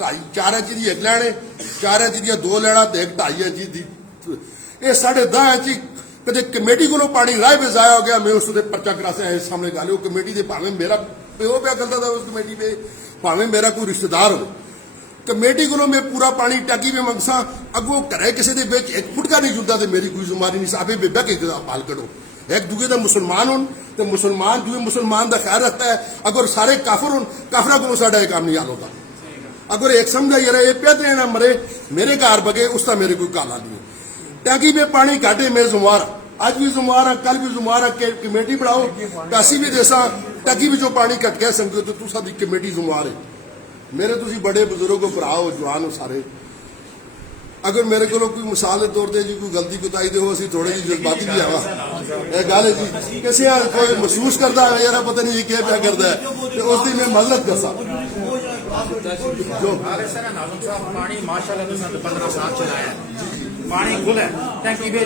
ढाई 4 इंच की एक लैन है, 4 इंच दी 2 लैना तो एक 2.5 इंच की ये 10.5 इंच कदे कमेटी को पानी राह पे जाया हो गया। मैं उस पर्चा करासा है सामने गल वो कमेटी के भावें मेरा प्यो पे गलता था उस कमेटी पे भावें मेरा कोई रिश्तेदार हो कमेटी को मैं पूरा पानी टैकी में मंगसा अगों घरे किसी के एक फुट का नहीं जुलता तो मेरी कोई जुम्मेवारी नहीं साबे बेबा के पाल करो एक दूजे का मुसलमान हो तो मुसलमान जो मुसलमान का ख्याल रखता है अगर सारे काफर हो काफरा को साडा काम नहीं हाल होता अगर एक समझा यार ये पैदे ना मरे मेरे घर बगे उसका मेरे कोई काला नहीं टैंकी में पानी काटे मैं जुम्मेवार आज भी जुम्मेवार कल भी जुम्मेवार कमेटी बढ़ाओ पैसे भी देसा टैंकी में जो पानी कट गया समझो तो तुसा दी कमेटी जुम्मेवार है मेरे तुसी बड़े बुजुर्ग भरा हो जवान हो सारे अगर मेरे को कोई मिसाल के तौर पर जी कोई गलती कुताई दे असं थोड़े जी जज्बाती भी आवा गल है जी किसी कोई महसूस करता है यार पता नहीं क्या क्या करता है तो उसकी मैं मदद करसा जो पानी माशाल्लाह 15 साल चलाया पानी खुल है टैंकी में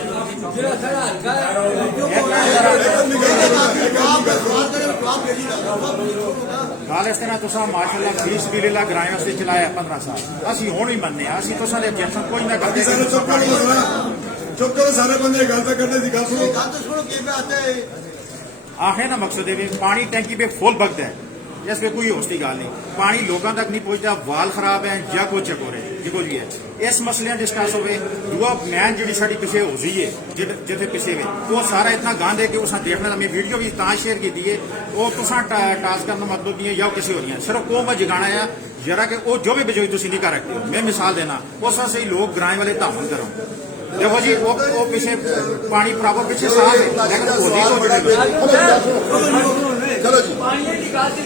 गल इस तरह तुसा माशाल्लाह 20 किले ग्राएं वास्ते चलाया 15 साल असि हुण भी मनने असि तुसा दे ऑब्जेक्शन कोई ना करदे चुप करो सारे बंदे गल तो करने दी गल सुनो आखिर ना मकसद है पानी टैंकी पे फुल भगता है इसमें कोई होश की गल नहीं पानी लोगों तक नहीं पहुंचता वाल खराब है या कुछ चकोरे जो जी है इस मसले डिस्कस हो दुआ मैन जी साड़ी पिछे हो गई है जिथे पिछे हुए वो सारा इतना गंद है कि उस देखने का मैं वीडियो भी शेयर की है वो तुसा टास्क करना मतलब नहीं है या किसी हो रही है सिर्फ को मैं जगाना है जरा कि वो जो भी बजोई तुम नहीं कर रखते हो मैं मिसाल देना उस से लोग ग्राएं वाले धामन करो देखो जी वो पिछे पानी बराबर पिछे साफ है लेकिन चलो जी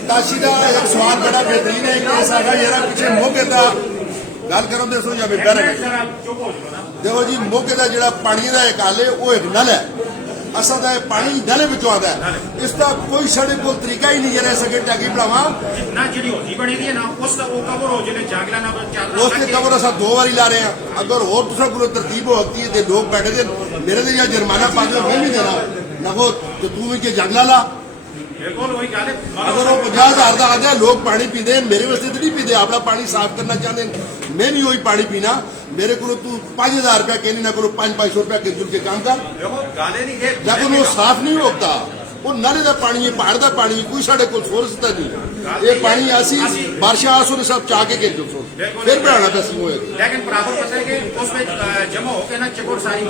ताशी का एक सवाल बड़ा बेहतरीन है कि ऐसा है यार पीछे मोगे का गल करो दसो या बेहतर है देखो जी मोगे का जो पानी का एक हल है वो एक नल है असा का पानी नले विचों आता है इसका कोई साढ़े को तरीका ही नहीं रह सके टैंकी बढ़ावा उसके कवर असा 2 बारी ला रहे हैं अगर और तुसा कोई तरतीब हो सकती है तो लोग बैठे थे मेरे से या जुर्माना पा दो मैं नहीं देना लगो तो तू भी जंगला ला अगर वो 50,000 का आता है लोग पानी पीते मेरे वास्ते तो नहीं पीते अपना पानी साफ करना चाहते मैं नहीं वही पानी पीना मेरे को तू 5,000 रुपया कहनी ना करो 500 रुपया के जुल के काम कर लेकिन वो साफ नहीं होता वो नाले का पानी है पहाड़ का पानी कोई साढ़े को सोर्स नहीं ये पानी आसी बारिश आसो सब चाह के जो फिर बढ़ाना पैसे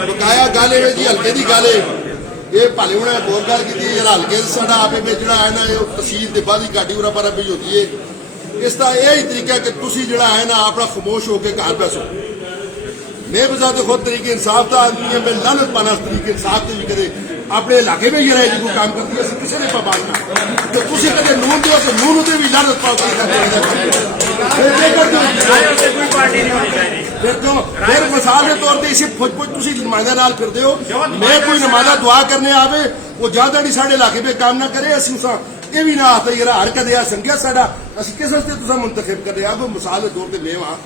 बकाया गाले जी हल्के की गल ये भाले उन्हें एक और गल की हल्के साढ़ा आपे में जो है ना तहसील के बाद ही गाड़ी उरा पर भी होती है इसका यही तरीका कि तुम जो है ना अपना खामोश होकर घर पैसो मैं बजा तो खुद तरीके इंसाफ का आदमी है मैं लानत पाना तरीके इंसाफ से भी कदे अपने इलाके में ये कोई काम करती है किसी ने पाबंद ना तो तुम कदे नून दो तो नून उसे भी लानत पाओ फिर मिसाल के तौर पर इसे खुद कुछ तुम नुमाइंदा नाल फिरते हो मैं कोई नुमाइंदा दुआ करने आवे वो ज्यादा नहीं साढ़े इलाके में काम ना करे असं ये भी ना आता यार हर कदे संख्या साडा असं किस वास्ते तुम मुंतखब कर रहे हो मिसाल के तौर पर मैं वहां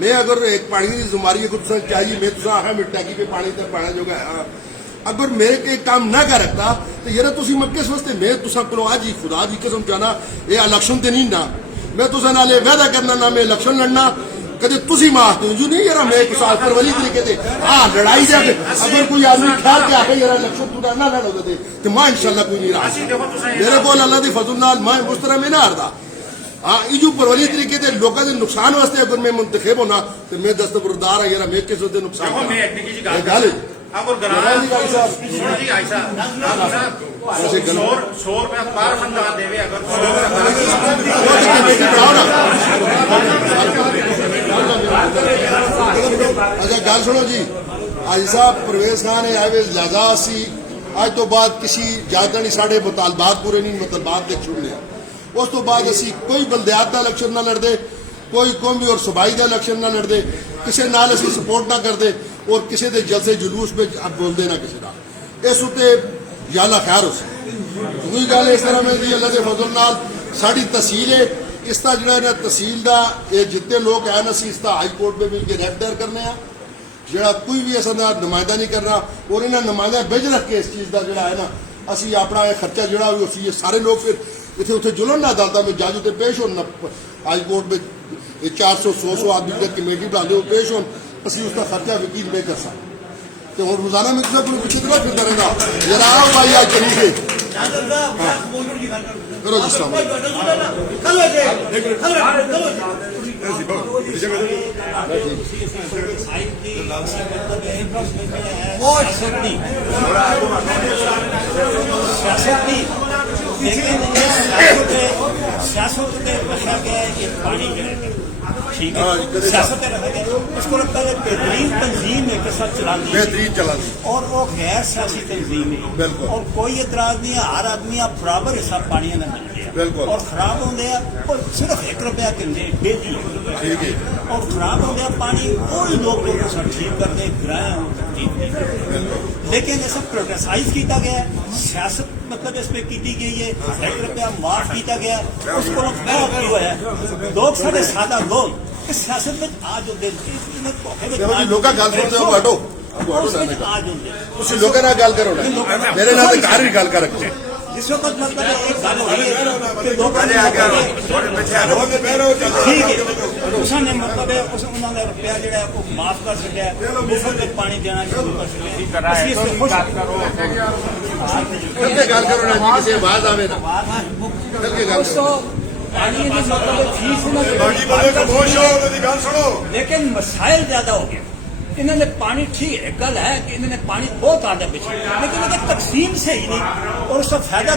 मैं अगर एक पानी की जुम्मेवारी को चाहिए मैं तुम आखा मैं टैंकी पे पानी तक पाना जो अगर मेरे के काम ना कर रखता तो यार तुम मैं किस वास्ते मैं तुसा को आज ही खुदा की कसम चाहना ये इलेक्शन तो नहीं ना मैं तुसा नाल वादा करना ना मैं इलेक्शन लड़ना कदे तुसी मारते हो जो नहीं यार मैं एक साल पर वली तरीके से हाँ लड़ाई जाके अगर कोई आदमी ख्याल के आके यार इलेक्शन तुरा ना लड़ो तो मैं इंशाल्लाह कोई नहीं रहा मेरे को अल्लाह की फजल नाल मैं उस तरह में ना हारदा हाँ ये जो परवली तरीके से लोगों के नुकसान वास्ते अगर मैं मुंतखब होना तो मैं दस्तबरदार है यार मैं किस वास्ते नुकसान गल अच्छा गल सुनो जी आज साहब परवेज खान ने आए लिहाजा असी अज तो बाद किसी ज्यादा नहीं साढ़े मुतालबात पूरे नहीं मुतालबात देख छुड़ने उस तो बाद असी कोई बलदियात का इलेक्शन ना लड़ते कोई कौमी और सूबाई का इलेक्शन ना लड़ते किसी नाल असी सपोर्ट ना करते और किसी के जलसे जुलूस में अब बोलते ना किसी का इस उत्ते याला खैर हो दूसरी गल इस तरह में जी अल्लाह के फजल नाल साड़ी तहसील है इसका जो है तहसील का ये जितने लोग हैं असी इसका हाई कोर्ट में मिल के रेफ दायर करने जोड़ा कोई भी असा नुमाइंदा नहीं करना और इन्हें नुमाइंदा बिज रख के इस चीज़ का जोड़ा है ना असी अपना खर्चा जोड़ा भी सारे लोग फिर इतने उत्थे जुलन ना अदालत में जज उत्ते पेश हो हाई कोर्ट में ਇਹ 400 ਆਦਮੀ ਦੀ ਕਮੇਟੀ ਬਣਾਉਂਦੇ ਹੋ ਪੇਸ਼ ਹੋਣ, ਅਸੀਂ ਉਸ ਦਾ ਖਰਚਾ ਵਕੀਲ ਨਹੀਂ ਕਰ ਸਕਦੇ। ਤੇ ਹੁਣ ਰੋਜ਼ਾਨਾ ਮੈਂ ਕਿਸੇ ਕੋਲ ਵਿਚਿਤ ਨਾ ਫਿਰਦਾ ਰਹਿੰਦਾ ਯਾਰ ਆਓ ਭਾਈ ਅੱਜ ਕਰੀਏ ਕਰੋ ਜੀ ਸਾਹਮਣੇ सियासत में रखा गया है कि पानी जो है ठीक है सियासत में रखा गया उसको लगता है बेहतरीन तंजीम एक साथ चलानी है बेहतरीन चला दी और वो गैर सियासी तंजीम है बिल्कुल। और कोई एतराज नहीं है, हर आदमी आप बराबर हिस्सा पानी में मिल गया बिल्कुल। और खराब होंगे और सिर्फ 1 रुपया किन्ने डेली ठीक है और खराब हो गया पानी कोई लोग ठीक करते किराया ठीक नहीं, लेकिन ऐसा प्रोटेसाइज किया गया है, सियासत मतलब इसमें की गई है, 1 रुपया माफ किया गया है, उसको क्यों है लोग सारे सादा लोग इस सियासत में आज होते ਦੇਖੋ ਜੀ ਲੋਕਾਂ ਗੱਲ ਸੁਣਦੇ ਹੋ ਹਟੋ आज होंगे ਤੁਸੀਂ ਲੋਕਾਂ ਨਾਲ ਗੱਲ ਕਰੋ ਨਾ ਮੇਰੇ ਨਾਲ ਤਾਂ ਘਰ ਹੀ ਗੱਲ ਕਰ ਰੱਖੋ जिस वक्त मतलब एक गल हो रही है कि लोगों ने ठीक है उसने मतलब है उस उन्होंने रुपया जो माफ कर सकिया मुफ्त में पानी देना शुरू कर सकिया ਕਰਕੇ ਗੱਲ ਕਰੋ ਨਾ ਜੀ ਕਿਸੇ ਆਵਾਜ਼ ਆਵੇ ਨਾ ਕਰਕੇ ਗੱਲ ਕਰੋ पानी की मतलब फीस ਬਾਕੀ ਬੰਦੇ ਖਮੋਸ਼ ਹੋ ਉਹਦੀ ਗੱਲ ਸੁਣੋ लेकिन मसाइल ज्यादा हो गए इन्होंने पानी ठीक है गल है कि इन्होंने पानी बहुत आदे पिछले लेकिन अगर तकसीम से ही नहीं और उसका फायदा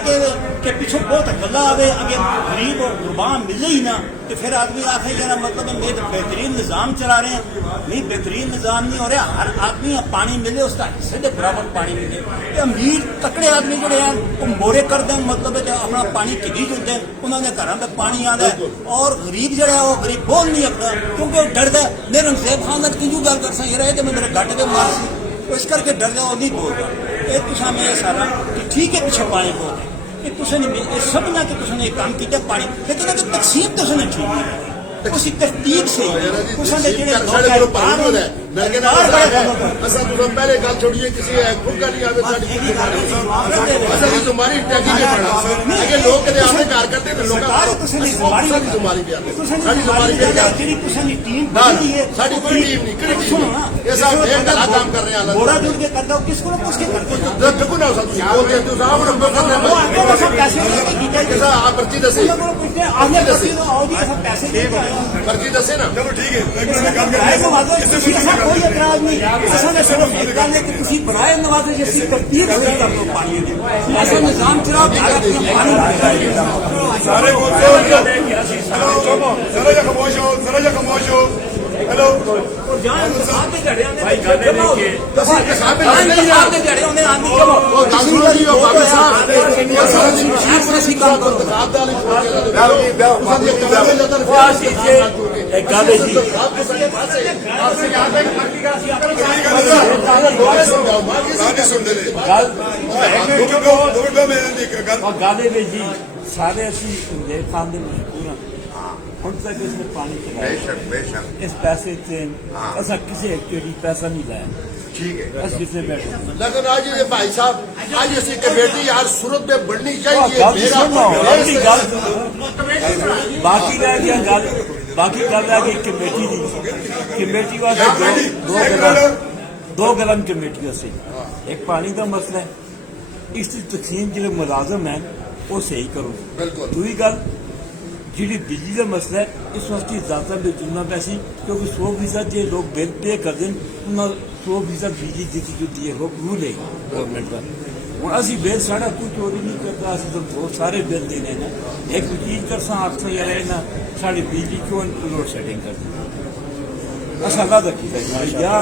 के पीछे बहुत गला आवे अगर गरीब और गुरबान मिले ही ना तो फिर आदमी आखे यार मतलब मैं तो बेहतरीन निज़ाम चला रहे हैं नहीं बेहतरीन निज़ाम नहीं हो रहा हर आदमी पानी मिले उसका हिस्से के बराबर पानी मिले ते अमीर तकड़े आदमी जोड़े हैं वो मोरे कर दें मतलब है अपना पानी किदी जुड़ते हैं उन्होंने घरों में पानी आता है और गरीब जो है वो गरीब बोल नहीं सकता क्योंकि वो डरदा मेरे रंगसेब खान मैं क्यों गल कर सकता तो मैं मेरे गट के मार इस करके डर जाओ नहीं बोलता ये तुसा मैं सारा कि ठीक है पीछे पानी बोल ये तुसें नहीं सब ना कि तुसें काम किया पानी लेकिन अगर तकसीम तुसें ठीक नहीं उसी तरतीब से तुसें जेड़े लोग हैं बाहर असा तुम पहले गल छोड़िए किसी खुद नहीं आवे साडी असा की तुम्हारी टैगी के पड़ा अगर लोग कदे आपने कार करते तो लोग तुम्हारी भी आते साडी तुम्हारी भी आते जेड़ी तुसें दी टीम ना बनी है साडी कोई टीम नहीं किड़ी टीम ये सब एक गला काम कर रहे हैं बोरा जुड़ के करता हूं किसको ना पूछ के करते हो देखो ना सब बोलते हैं तो साहब हम लोग कर रहे हैं वो सब पैसे लेके कीता है कैसा आप पर्ची दसे उन लोगों को पूछते हैं आगे पर्ची दो आओ जी सब पैसे दे दो पर्ची दसे ना ਚਲੋ ਠੀਕ ਹੈ ਇੱਕ ਮਿੰਟ ਗੱਲ बनाए ਕਰਦੇ नवाजो किसी का कोई एतराज नहीं ऐसा ने सिर्फ एक गल है कि किसी बनाए नवाजो जिसकी तरतीब से कर दो पानी की ऐसा निजाम चलाओ भारत में पानी ਸਾਰੇ ਬੋਲੋ ਜ਼ਰਾ ਜਿਹਾ ਖਮੋਸ਼ ਹੋ ਜ਼ਰਾ ਜਿਹਾ ਖਮੋਸ਼ ਹੋ ਹੈਲੋ और जहां साहब के जड़े ने भाई गल दसी के साहब साहब के जड़े होंगे आंधी करो वो गांधी जी और बाबा साहब ये सारा दिन चीफ से काम करते हैं आप वाली एक गल है जी ਸਾਰੇ ਸੁਣਦੇ ਨੇ गल ਦੋ ਮਿੰਟ ਮੈਂ ਦੀ ਗੱਲ और गाले में जी सारे ਅਸੀਂ ਹੁੰਦੇ ਖਾਂਦੇ ਮਸ਼ਹੂਰ ਹਾਂ ਹੁਣ ਤੱਕ ਇਸਨੇ ਪਾਣੀ ਚਲਾਇਆ बेशक ਇਸ ਪੈਸੇ ਤੇ ਅਸਾਂ ਕਿਸੇ ਐਕਟੀਵਿਟੀ ਪੈਸਾ ਨਹੀਂ ਲਾਇਆ ठीक है ਅਸੀਂ ਕਿਸਨੇ बैठे लेकिन आज ये भाई साहब आज ऐसी कमेटी यार सूरत में बढ़नी चाहिए गल मेरा सुनो गलती गल बाकी रह गया गल बाकी गल रह गई कमेटी दी कमेटी वास्ते दो गलन कमेटी से एक पानी का मसला है इसकी तकसीम जो मुलाजम है वो सही करो बिल्कुल दूसरी गल जी बिजली का मसला है इस वक्त ज्यादा में चुनना पैसी क्योंकि 100% जो लोग बिल पे कर दें 100% बिजली दी जुटी है वो रूल है गवर्नमेंट का हूँ असी बिल साढ़ा कोई चोरी नहीं करता असं तो बहुत सारे बिल देने हैं एक चीज कर आखना यार ना साड़ी बिजली क्यों लोड शेडिंग कर दी असा अल्लाह रखी या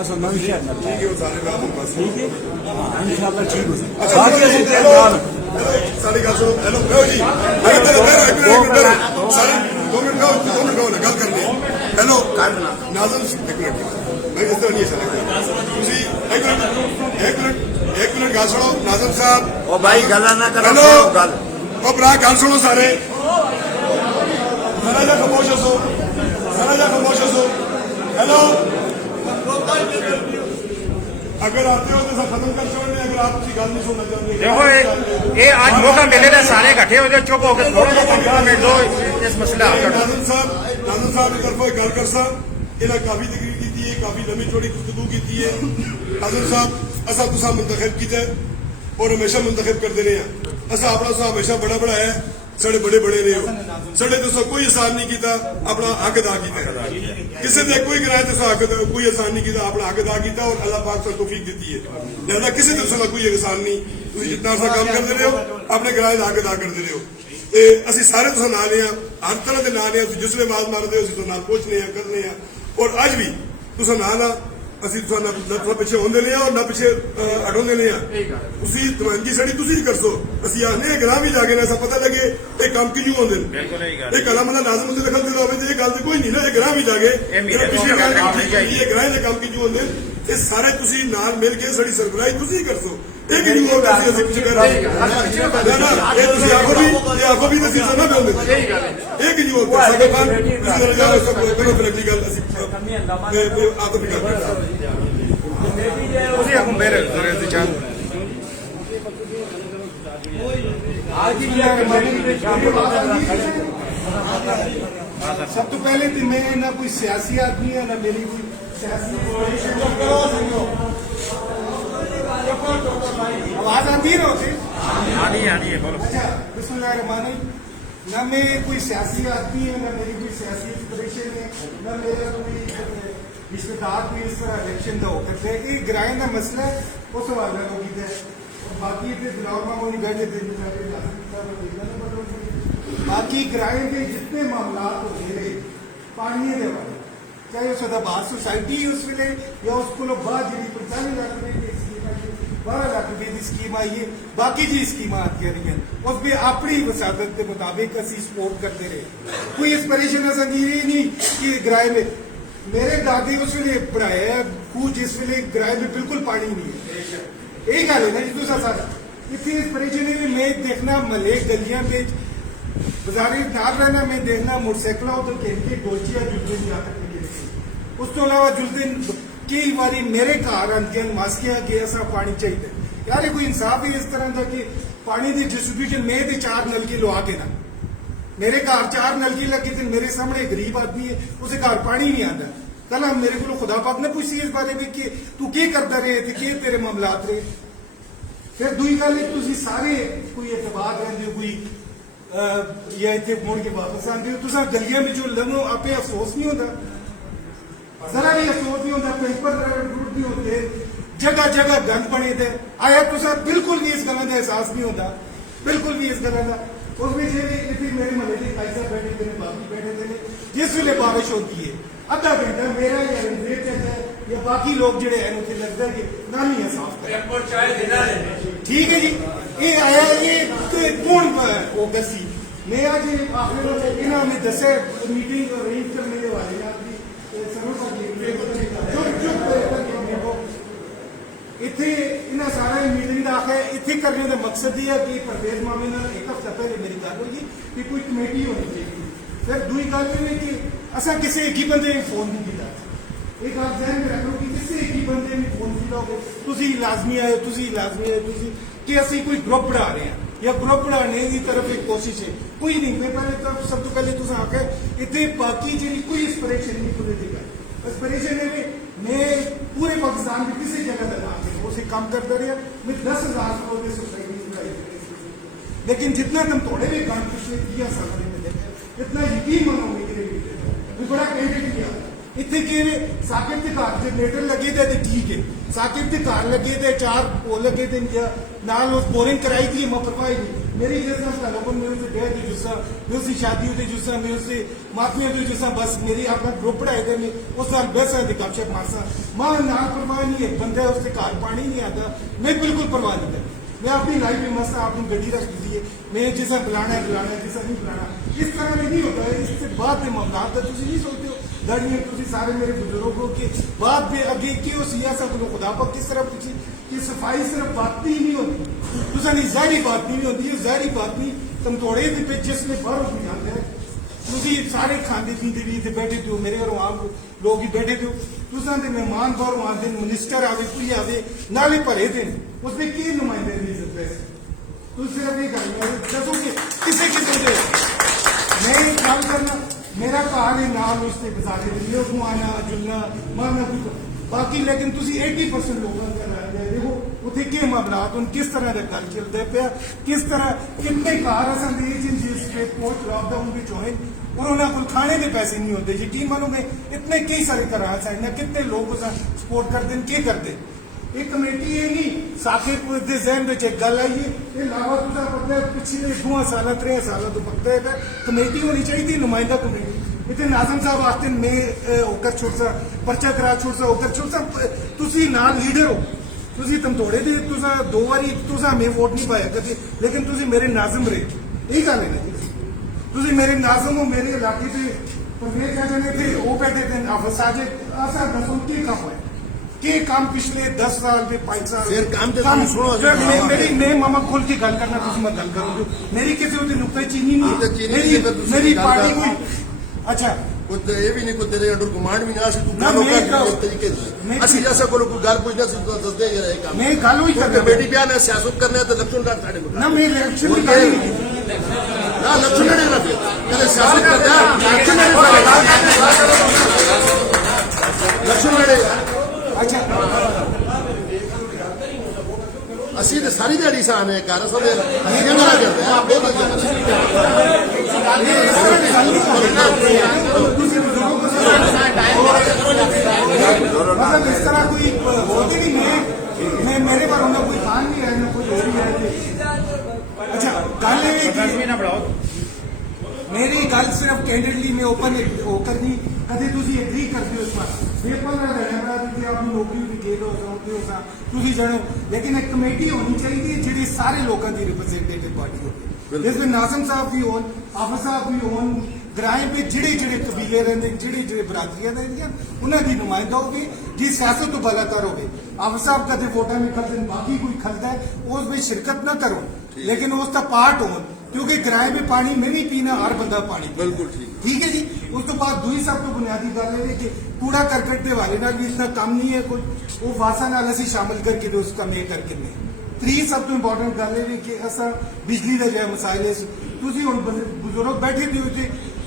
असा नवी शहर ਠੀਕ ਹੈ ਸਾਰੇ ਬਾਬੂ ਬਸ ठीक है हाँ इंशाल्लाह ठीक हो सकता बाकी असं तेरे नाल ਸਾਡੀ ਗੱਲ ਸੁਣੋ ਹੈਲੋ ਕਹੋ ਜੀ ਇੱਕ ਮਿੰਟ ਸਾਰੇ 2 ਮਿੰਟ ਕਹੋ ਨਾ ਗੱਲ ਕਰਨੀ ਹੈਲੋ ਨਾਜ਼ਮ ਇੱਕ ਮਿੰਟ ਮੈਂ ਇਸ ਤਰ੍ਹਾਂ ਨਹੀਂ ਚੱਲੇਗਾ ਤੁਸੀਂ ਇੱਕ ਮਿੰਟ ਗੱਲ ਸੁਣੋ ਨਾਜ਼ਮ ਸਾਹਿਬ ओ भाई गला ना करो हेलो गल ਉਹ ਭਰਾ ਗੱਲ ਸੁਣੋ ਸਾਰੇ ਜ਼ਰਾ ਜਿਹਾ ਖਾਮੋਸ਼ ਹੋ हेलो अगर आते हो तो सब खत्म कर छोड़ने अगर आप की गल नहीं सुनना चाहते देखो ये आज मौका मिले सारे इकट्ठे हो जाए चुप होकर थोड़ा सा मिनट दो ਇਸ ਮਸਲਾ ਹੱਲ ਕਰਨਾ ਨਾਜ਼ਮ ਸਾਹਿਬ ਦੀ ਤਰਫੋਂ ਗੱਲ ਕਰਸਾ ਇਹਨਾਂ ਕਾਫੀ ਤਕਰੀਰ ਕੀਤੀ ਹੈ, ਕਾਫੀ ਲੰਮੀ ਚੌੜੀ ਗੁਫ਼ਤਗੂ ਕੀਤੀ ਹੈ। ਨਾਜ਼ਮ ਸਾਹਿਬ ਅਸਾਂ ਤੁਸਾਂ ਮੁੰਤਖਬ ਕੀਤਾ ਔਰ ਹਮੇਸ਼ਾ ਮੁੰਤਖਬ ਕਰਦੇ ਰਹੇ ਹਾਂ। ਅਸਾਂ ਆਪਣਾ ਸਾਹ ਹਮੇਸ਼ਾ ਬੜਾ ਬਣਾਇਆ, ਸਾਡੇ ਬੜੇ ਬੜੇ ਰਹੇ ਹੋ, ਸਾਡੇ ਤੋਂ ਕੋਈ ਆਸਾਨ ਨਹੀਂ ਕੀਤਾ, ਆਪਣਾ ਹੱਕ ਅਦਾ ਕੀਤਾ। ਕਿਸੇ ਦੇ ਕੋਈ ਗਰਾਏ ਤੇ ਹੱਕ ਕੋਈ ਆਸਾਨ ਨਹੀਂ ਕੀਤਾ, ਆਪਣਾ ਹੱਕ ਅਦਾ ਕੀਤਾ ਔਰ ਅੱਲਾਹ ਪਾਕ ਤੋਂ ਤੌਫੀਕ ਦਿੱਤੀ ਹੈ। ਲਿਹਾਜ਼ਾ ਕਿਸੇ ਦੇ ਤੋਂ ਕੋਈ ਆਸਾਨ ਨਹੀਂ, ਤੁਸੀਂ ਜਿੰਨਾ ਅਰਸਾ ਕੰਮ ਕਰਦੇ ਰਹੇ ਹੋ ਆਪਣੇ ਗਰਾਏ ਦਾ ਹੱਕ ਅਦਾ ਕਰਦੇ ਰਹੇ ਹੋ। ਤੇ ਅਸੀਂ ਸਾਰੇ ਤੁਸੀਂ ਨਾਲ ਹਾਂ, ਹਰ ਤਰ੍ਹਾਂ ਦੇ ਨਾਲ ਹਾਂ। ਤੁਸੀਂ ਜਿਸਲੇ ਆਵਾਜ਼ ਮਾਰਦੇ ਹੋ ਅਸੀਂ ਤੋਂ ਨਾਲ ਪਹੁੰਚਨੇ ਆ ਕਰਨੇ ਆ ਔਰ ਅੱਜ ਵੀ ਤੁਸੀਂ ਨਾਲ ਆ, ਅਸੀਂ ਤੁਹਾਨੂੰ ਨਾ ਪਿੱਛੇ ਹੁੰਦੇ ਨੇ ਔਰ ਨਾ ਪਿੱਛੇ ਹਟਾਉਂਦੇ ਨੇ ਆ। ਤੁਸੀਂ ਤਵੰਜੀ ਸਾਡੀ ਤੁਸੀਂ ਕਰਸੋ, ਅਸੀਂ ਆਖਨੇ ਗ੍ਰਾਮ ਵੀ ਜਾ ਕੇ ਨਾ ਸਾ ਪਤਾ ਲੱਗੇ ਇਹ ਕੰਮ ਕਿਉਂ ਹੁੰਦੇ ਨੇ। ਬਿਲਕੁਲ ਇਹੀ ਗੱਲ ਇਹ ਕਲਮ ਦਾ ਲਾਜ਼ਮ ਹੁੰਦੇ ਲਿਖਣ ਦੇ ਹੋਵੇ ਤੇ ਇਹ ਗੱਲ ਤੇ ਕੋਈ ਨਹੀਂ ਨਾ, ਇਹ ਗ੍ਰਾਮ ਵੀ ਜਾ ਕੇ ਪਿੱਛੇ ਇਹ ਗ੍ਰਾਮ ਦੇ ਕੰਮ ਕਿਉਂ ਹੁੰਦੇ ਇਹ ਸਾਰੇ ਤੁਸੀਂ ਨਾਲ ਮਿਲ ਕੇ ਸਾਡੀ ਸਰਬਰਾਹੀ ਤੁਸੀਂ ਕਰਸੋ। ਇਹ ਕਿਉਂ ਹੋ ਗਿਆ ਅਸੀਂ ਪਿੱਛੇ ਕਰ ਰਹੇ ਹਾਂ। ਇਹ ਤੁਸੀਂ ਆਖੋ ਵੀ ਤੁਸੀਂ ਸਮਾਂ ਬਿਉਂਦੇ ਇਹ ਕਿਉਂ ਹੋ ਗਿਆ ਸਾਡੇ ਖਾਨ ਤੁਸੀਂ ਜਰਾ ਜਾਓ ਸਭ ਕਰੋ ਫਿਰ ਅਗਲੀ ਗੱਲ ਅਸੀਂ ਆਪ ਵੀ ਕਰ ਰਹੇ ਹਾਂ। ਤੁਸੀਂ ਆਖੋ ਮੇਰੇ ਜ਼ਰੇ ਚਾਹ सब तो पहले तो मैं ना कोई सियासी आदमी है ना मेरी कोई सियासी आवाज आती है आनी है बोलो। अच्छा बिस्मिल्लाहिर्रहमानिर्रहीम। ना मैं कोई सियासी आदमी है ना मेरी कोई सियासी इंस्पिरेशन है ना मेरा कोई रिश्तेदार भी इस तरह इलेक्शन का हो करते हैं। ये गिराए का मसला है उस हवाले को किया है। बाकी तो गुलाम मामूली बैठे थे बाकी किराए के जितने मामला होते रहे पानी के वाले चाहे उस बाहर सोसाइटी उस वे या उसको बाद जी 45 लाख रुपए की स्कीम आई 12 लाख रुपए की स्कीम आई है बाकी जी स्कीम आती रही उस पर अपनी वसादत के मुताबिक असं सपोर्ट करते रहे। कोई इस परेशान ऐसा नहीं कि किराए में मेरे दादे उस वे पढ़ाया खूह जिस वे किराए में बिल्कुल पानी नहीं है। यही गल है ना जी दूसरा सारा इतनी इस परेशानी में मैं देखना मले गलियां में बाजारी नाल रहना मैं देखना मोटरसाइकिल उधर खेल डोचिया जुलते जाकर उस तो अलावा जुलते कई बारी मेरे घर आंदियां मास्किया कि ऐसा पानी चाहिए यार ये कोई इंसाफ ही इस तरह का कि पानी की डिस्ट्रीब्यूशन मैं तो 4 नलके लवा के ना मेरे घर 4 नलके लगे थे मेरे सामने गरीब आदमी है उसे घर पानी नहीं आता। कल मेरे को खुदा पाक ने पूछी इस बारे में कि तू की करता रहे थे कि तेरे मामलात रहे। फिर दुई गल तुम सारे कोई एतबार रहते हो कोई या इतने मुड़ के वापस आते हो तुम गलियां में जो लंघो आपे अफसोस नहीं होता जरा भी अफसोस नहीं होता पेपर रूट नहीं होते जगह जगह गंद बने थे आया तुम बिल्कुल भी इस गल का एहसास नहीं होता बिल्कुल भी इस गल का उसमें इतनी मेरे महल के भाई साहब बैठे थे बाकी बैठे थे जिस वे बारिश होती है आधा घंटा मेरा या रंजीत चाचा या बाकी लोग जो है उसे लगता है कि नाली है साफ ठीक है जी ये आया ये कौन वो दसी मैं आज आखिर इन्होंने दसे मीटिंग अरेंज करने के वाले इतने इन्हें सारा मीटिंग का आखिर इतने करने का मकसद ही है कि परवेज मामे एक हफ्ता पहले मेरी गल हुई कि कोई कमेटी होनी चाहिए। फिर दूई गल ये कि असा किसी एक ही बंदे ने फोन नहीं किया एक आप जहन में रखो कि किसी एक ही बंदे ने फोन किया हो तुसी लाजमी आए तुसी कि असं कोई ग्रुप बढ़ा रहे हैं या ग्रुप बढ़ाने की तरफ एक कोशिश है कोई नहीं। मैं पहले तो सब तो पहले तुम आखे इतने बाकी जी कोई इंस्पिरेशन नहीं पॉलिटिकल इंस्पिरेशन है मैं पूरे पाकिस्तान में किसी जगह लगा के उसे काम करता रहा मैं 10,000 करोड़ की सोसाइटी बनाई लेकिन जितना तुम थोड़े भी काम पिछले 10 साल में देखे इतना यकीन मनाओगे कि नहीं बड़ा कैंडिडेट किया इतने कि साकिब के घर जनरेटर लगे थे ठीक है साकिब के घर लगे थे 4 वो लगे थे नाल उस बोरिंग कराई थी मैं परवाही नहीं मेरी जैसा लोगों में उसे डेढ़ थी जुस्सा मैं उसकी शादी होती जुस्सा मैं उससे मातमी होती जुस्सा बस मेरी अपना ग्रुप पढ़ाए थे मैं उस साल बेसा थी गपशप मारसा मां ना परवाह नहीं है बंदा उसके घर पानी नहीं आता मैं बिल्कुल परवाह नहीं करती मैं अपनी लाइफ में मस्त अपनी गड्डी रख दी है मैं जैसा बुलाना है जैसा नहीं बुलाना इस तरह में नहीं होता है। इससे बाद में मामला तुम नहीं सोचते हो दरमियान तुम सारे मेरे बुजुर्गों के बाद में अगे क्यों सियासत को खुदा पर किस तरह पूछी कि सफाई सिर्फ बात ही नहीं होती तुम जहरी बात नहीं होती है जहरी बात नहीं तुम थोड़े दिन जिसमें बाहर भी जाते हैं तुम सारे खाते पीते भी थे बैठे थे मेरे घर आम लोग ही बैठे थे तुम मेहमान बाहरों आते मिनिस्टर आवे कोई आवे नाले भरे थे उसमें की नुमाइंदे की इज्जत है तुम सिर्फ ये गल दसो कि किसे किस्म के मैं एक काम करना मेरा घर है नाम इससे गुजारे लिए घुमाना जुलना मारना कुछ बाकी लेकिन तुसी 80% लोगों का रहते देखो उथे के मामलात उन किस तरह का गल चलते पे किस तरह कितने घर असा दे जिस पे पोस्ट लॉकडाउन भी होए और उन्होंने को खाने के पैसे नहीं होते यकीन मानोगे इतने कई सारे घर साइड कितने लोग सपोर्ट करते हैं की करते एक कमेटी है नहीं साकिब के जहन में एक गल आई है ये लावा तुझा पता है पिछले 2 साल 3 साल तो पता है कमेटी होनी चाहिए नुमाइंदा कमेटी इतने नाजम साहब आते मैं होकर छोड़ सा पर्चा करा छोड़ सा होकर छोड़ सा तुसी ना लीडर हो तुसी तुम थोड़े दे तुसा 2 बारी तुसा मैं वोट नहीं पाया कभी लेकिन तुसी मेरे नाजम रहे यही गल है ना तुसी मेरे नाजम हो मेरे इलाके से परवेज कहते थे वो कहते थे अफसाजे आसा दसो की काम है के काम पिछले 10 साल में 5 साल फिर काम तो तुम सुनो मैं मामा खोल के गल करना तुम मैं गल करूँ मेरी किसी होती नुकता चीनी नुक्ताचीनी नहीं नहीं, तो तुसी मेरी गल पार्टी कर। हुई अच्छा कुछ ये भी नहीं कुछ तेरे अंडर कमांड भी ना से तू ना, गालों मैं का का- इस तरीके से मैं- असि जैसा कोई गाल पूछना से तो दस दे रहे काम मैं गल हुई करना कमेटी बयान है सियासत करने तो लक्षण का साढ़े को ना मैं इलेक्शन और की क्या गल है? नहीं की। ना लक्षण नहीं ना फिर कहते सियासत करते हैं लक्षण नहीं लक्षण नहीं अच्छा ਅਸੀਂ ਤੇ ਸਾਰੀ ਦਿਹਾੜੀ ਸਾਨ ਹੈ ਘਰ ਸਭ ਅਸੀਂ ਜਗ੍ਹਾ ਕਰਦੇ ਆ ਬਹੁਤ मतलब इस तरह कोई होती नहीं मैं मेरे पर उन्हें कोई खान नहीं है ना कोई हो रही है अच्छा गल ये है दस कि ना बढ़ाओ मेरी गल सिर्फ कैंडिडेटली में ओपन होकर नहीं कभी तुम एग्री करते हो इस पर पेपर ना रहना कि आप नौकरी भी गेल हो जाओगे हो सा तुम जानो लेकिन एक कमेटी होनी चाहिए जी सारे लोगों की रिप्रेजेंटेटिव पार्टी होगी जिसमें नाज़िम साहब भी होन आफर साहब भी होन ग्राएं पे जिड़े जिड़े कबीले रहते जिड़े जिड़े बरादरियां रहंदियां उन्होंने नुमाइंदा होगी जी सियासत तो बलाकार होगी आफर साहब कदे वोटा में खलते बाकी कोई खलता है उसमें शिरकत ना करो लेकिन उसका पार्ट हो क्योंकि किराए में पानी में नहीं पीना हर बंदा पानी बिल्कुल ठीक ठीक है जी उस तो बाद दूसरी सब तो बुनियादी गल है कि कूड़ा करकट के हवाले नाल भी इतना कम नहीं है कोई वो वासा नाल असीं शामिल करके ते उसका में करके ने त्री सब तो इंपॉर्टेंट गल है कि असा बिजली का जो मसाइल है तुसी हुण बुजुर्ग बैठे थे उत्ते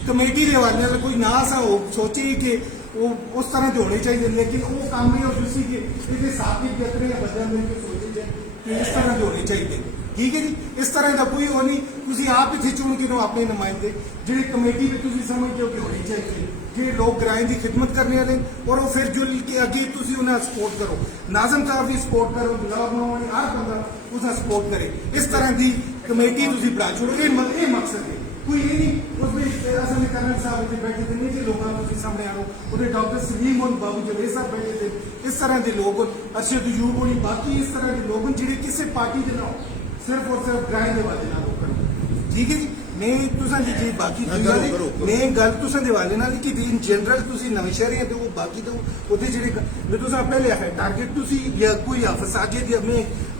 कमेटी के हवाले नाल कोई ना असा सोचे कि वो उस तरह के होने चाहिए लेकिन वो काम नहीं और दूसरी कि इहदे साथ भी जतरे बदल में सोचे जाए कि इस तरह के होने चाहिए ठीक है जी इस तरह का कोई हो नहीं तुसी आप ही चुन के अपने नुमाइंदे जी कमेटी में तुसी समझते हो कि होनी चाहिए जे लोग ग्राएं की खिदमत करने वाले और वो फिर जुल के अगे तुसी उन्हें सपोर्ट करो नाज़िम साहब भी सपोर्ट करो गुलाब मोहम्मद हर बंदा उसका सपोर्ट करे इस तरह की कमेटी तुसी बना छोड़ो ये मकसद है कोई ये नहीं उसमें असल में कर्नल साहब इतने बैठे थे नहीं लोगों को सामने आ रहा उन्हें डॉक्टर सलीम और बाबू जवेद साहब बैठे थे इस तरह के लोग अरशद यूब होनी बाकी इस तरह के लोग जिन्हें किसी पार्टी के ना हो सिर्फ और सिर्फ ग्राएं के वाले ना लोग ठीक है जी मैं तुसा जी बाकी मैं गल तुसा दे वाले नाल कि इन जनरल तुसी नवे शहर ते वो बाकी तो ओदे जेडे मैं तुसा अपने लिया है टारगेट तुसी या कोई अफसाजे दी में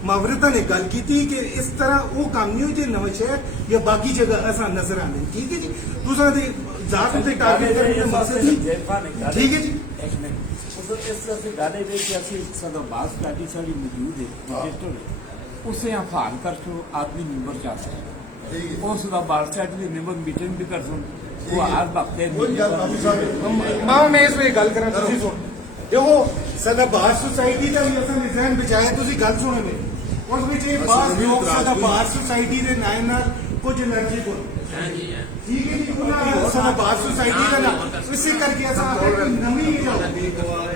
मावरता ने गल की थी कि इस तरह वो काम नहीं हुई जो नवे शहर या बाकी जगह ऐसा नजर आने ठीक है जी तुसा दे जात ते टारगेट करने का मकसद ही ठीक है जी इस तरह से गाने में कि असली सदरबाज पार्टी सारी मौजूद है रजिस्टर है उससे यहाँ फाल कर सो आदमी मेंबर जा सकते और सदरबाज साइड की मेंबर मीटिंग भी कर सो वो हर वक्त मां मैं इस पे गल करा तुसी सुन देखो सदाबाद सोसाइटी का भी असा डिजाइन बिछाया तुसी गल सुनो में उस ਵਿੱਚ ਇਹ ਬਾਸ ਲੋਕ ਸਦਾਬਾਦ सोसाइटी ਦੇ ਨਾਮ ਨਾਲ ਕੁਝ એનર્ਜੀ को ठीक है जी ਉਹਨਾਂ ਸਦਾਬਾਦ सोसाइटी ਦਾ ਨਾ ਇਸੇ ਕਰਕੇ ਅਸਾਂ ਨਵੀਂ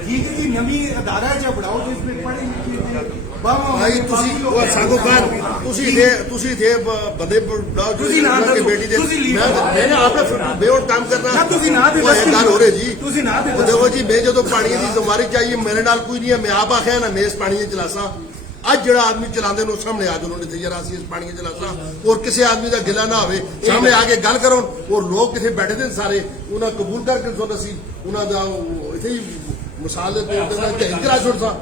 ठीक है जी नवी अदारा जो बढ़ाओ जिसमें पढ़े लिखे ਭਾਈ ਤੁਸੀਂ ਉਹ ਸਾਗੋ ਖਾਨ ਤੁਸੀਂ थे बंदे बढ़ाओ ਤੁਸੀਂ ਨਾ के ਦੱਸੋ, बेटी दे ਤੁਸੀਂ लीडर मैंने आपने बेवड़ काम करना ਨਾ ਤੁਸੀਂ ਨਾ ਦੇ ਉਹ ਇਹ ਗੱਲ ਹੋ ਰਹੀ ਜੀ ਤੁਸੀਂ ਨਾ ਦੇ ਉਹ ਦੇਖੋ ਜੀ मैं ਜਦੋਂ ਪਾਣੀ ਦੀ ਜ਼ਿੰਮੇਵਾਰੀ ਚਾਹੀਏ ਮੇਰੇ ਨਾਲ ਕੋਈ ਨਹੀਂ ਹੈ ਮੈਂ ਆਪ ਆਖਿਆ ਨਾ ਮੈਂ ਇਸ ਪਾਣੀ ਚ ਚਲਾਸਾਂ ਅੱਜ ਜਿਹੜਾ ਆਦਮੀ ਚਲਾਉਂਦੇ ਨੂੰ ਸਾਹਮਣੇ ਆ ਜਾਓ ਨੇ ਜਰਾ ਅਸੀਂ ਇਸ ਪਾਣੀ ਚ ਚਲਾਸਾਂ ਔਰ ਕਿਸੇ ਆਦਮੀ ਦਾ ਗਿਲਾ ਨਾ ਹੋਵੇ ਸਾਹਮਣੇ ਆ ਕੇ ਗੱਲ ਕਰੋ ਔਰ ਲੋਕ ਕਿਥੇ ਬੈਠੇ ਨੇ ਸਾਰੇ ਉਹਨਾਂ ਕਬੂਲ ਕਰਕੇ ਸੁਣ ਅਸੀਂ ਉਹਨਾਂ ਦਾ ਇੱਥੇ ਹੀ ਮਿਸਾਲ ਦੇ ਤੌਰ ਤੇ ਝਿੰਕ ਕਰਾ ਛੋੜਦਾ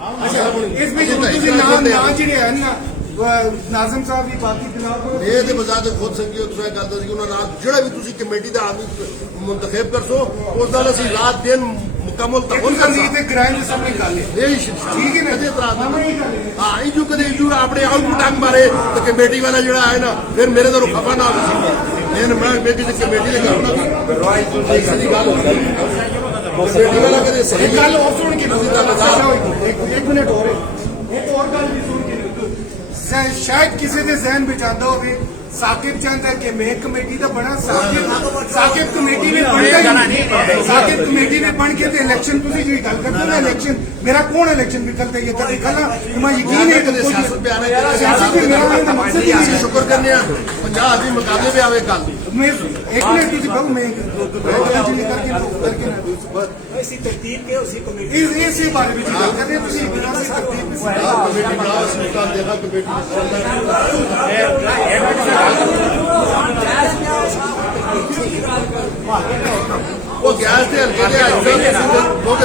अच्छा इस बीच तुसी नाम ना ਜਿਹੜੇ ਹਨ ਨਾ ਨਾਜ਼ਮ ਸਾਹਿਬ ਵੀ ਬਾਕੀ ਖਿਲਾਫ ਇਹ ਤੇ ਬਜ਼ਾਰ ਤੇ ਖੁਦ ਸੰਗੀ ਤੁਸੀਂ ਇਹ ਗੱਲ ਦੱਸੀ ਉਹਨਾਂ ਨਾਲ ਜਿਹੜਾ ਵੀ ਤੁਸੀਂ ਕਮੇਟੀ ਦਾ ਆਦਮੀ ਮੁੰਤਖਬ ਕਰਸੋ ਉਸ ਦਾ ਅਸੀਂ ਰਾਤ ਦਿਨ ਮੁਕੰਮਲ ਤਾਂ ਇੱਕ ਹੁਣ ਕਰ ਤਨਜ਼ੀਦ ਦੇ ਗ੍ਰਾਈਂ ਦੇ ਸਾਹਮਣੇ ਗੱਲ ਹੈ ਇਹ ਠੀਕ ਹੈ ਨਾ ਕਦੇ ਇਤਰਾਜ਼ ਨਾ ਨਹੀਂ ਗੱਲ ਹੈ ਹਾਂ ਇਹ ਜੋ ਕਦੇ ਜੋ ਆਪਣੇ ਆਊਟਪੁੱਟ ਅੰਗ ਮਾਰੇ ਤੇ ਕਮੇਟੀ ਵਾਲਾ ਜਿਹੜਾ ਹੈ ਨਾ ਫਿਰ ਮੇਰੇ ਤੋਂ ਖਫਾ ਨਾ ਹੋਵੇ ਇਹ ਮੈਂ ਕਿਸੇ ਕਮੇਟੀ ਦੇ ਕਰਨਾ ਸਹੀ ਗੱਲ ਕਮੇਟੀ ਵਾਲਾ ਕਦੇ ਸਹੀ ਗੱਲ ਹੋਰ ਸੁਣ ਕੇ ਤੁਸੀਂ ਤਾਂ ਬਤਾ ਇੱਕ ਮਿੰਟ ਹੋਰ ਇੱਕ ਹੋਰ ਗੱਲ ਵੀ ਸੁਣ ਕੇ ਸ਼ਾਇਦ ਕਿਸੇ ਦੇ ਜ਼ਹਿਨ ਵਿੱਚ ਆਉਂਦਾ ਹੋਵੇ साकिब चाहता है कि मैं कमेटी का बना साकिब कमेटी में बनता ही साकिब कमेटी में बन के इलेक्शन तुझे जो गल करते हो इलेक्शन मेरा कौन इलेक्शन निकलता है ये कभी खला मैं यकीन है कि सियासत पे आने के मकसद ही ਅਸੀਂ ਸ਼ੁਕਰ ਕਰਨੇ ਆ 50 ਆਦਮੀ ਮੁਕਾਬਲੇ पे आवे कल मैं एक मिनट तुझे कहूँ मैं करके ऐसी तरतीब के उसी कमेटी इसी बारे में गल कर रहे हैं तरतीब कमेटी बनाओ सरकार देखा कमेटी वो गैस ਦੇ ਹਲਕੇ ਦੇ ਅੱਜ ਬਹੁਤ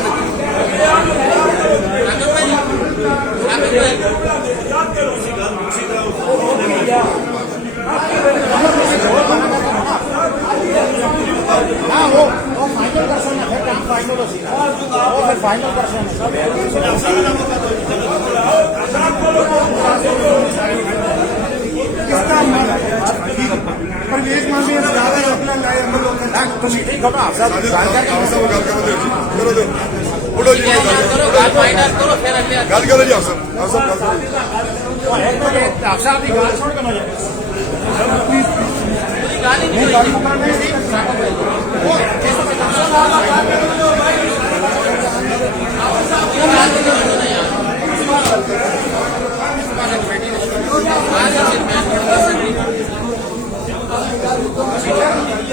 परवेज मान लिया ज्यादा अपना लाए अमल होकर ਸਾਹਿਬ ਗੱਲ ਕਰੋ ਦਿਓ ਜੀ ਕਰੋ ਦਿਓ ਉਡੋ ਜੀ ਗੱਲ ਕਰੋ ਗੱਲ ਕਰੋ ਜੀ ਆਪ ਸਾਹਿਬ ਗੱਲ ਕਰੋ ਡਾਕਟਰ ਸਾਹਿਬ ਦੀ ਗੱਲ ਸੁਣ ਕੇ ਨਾ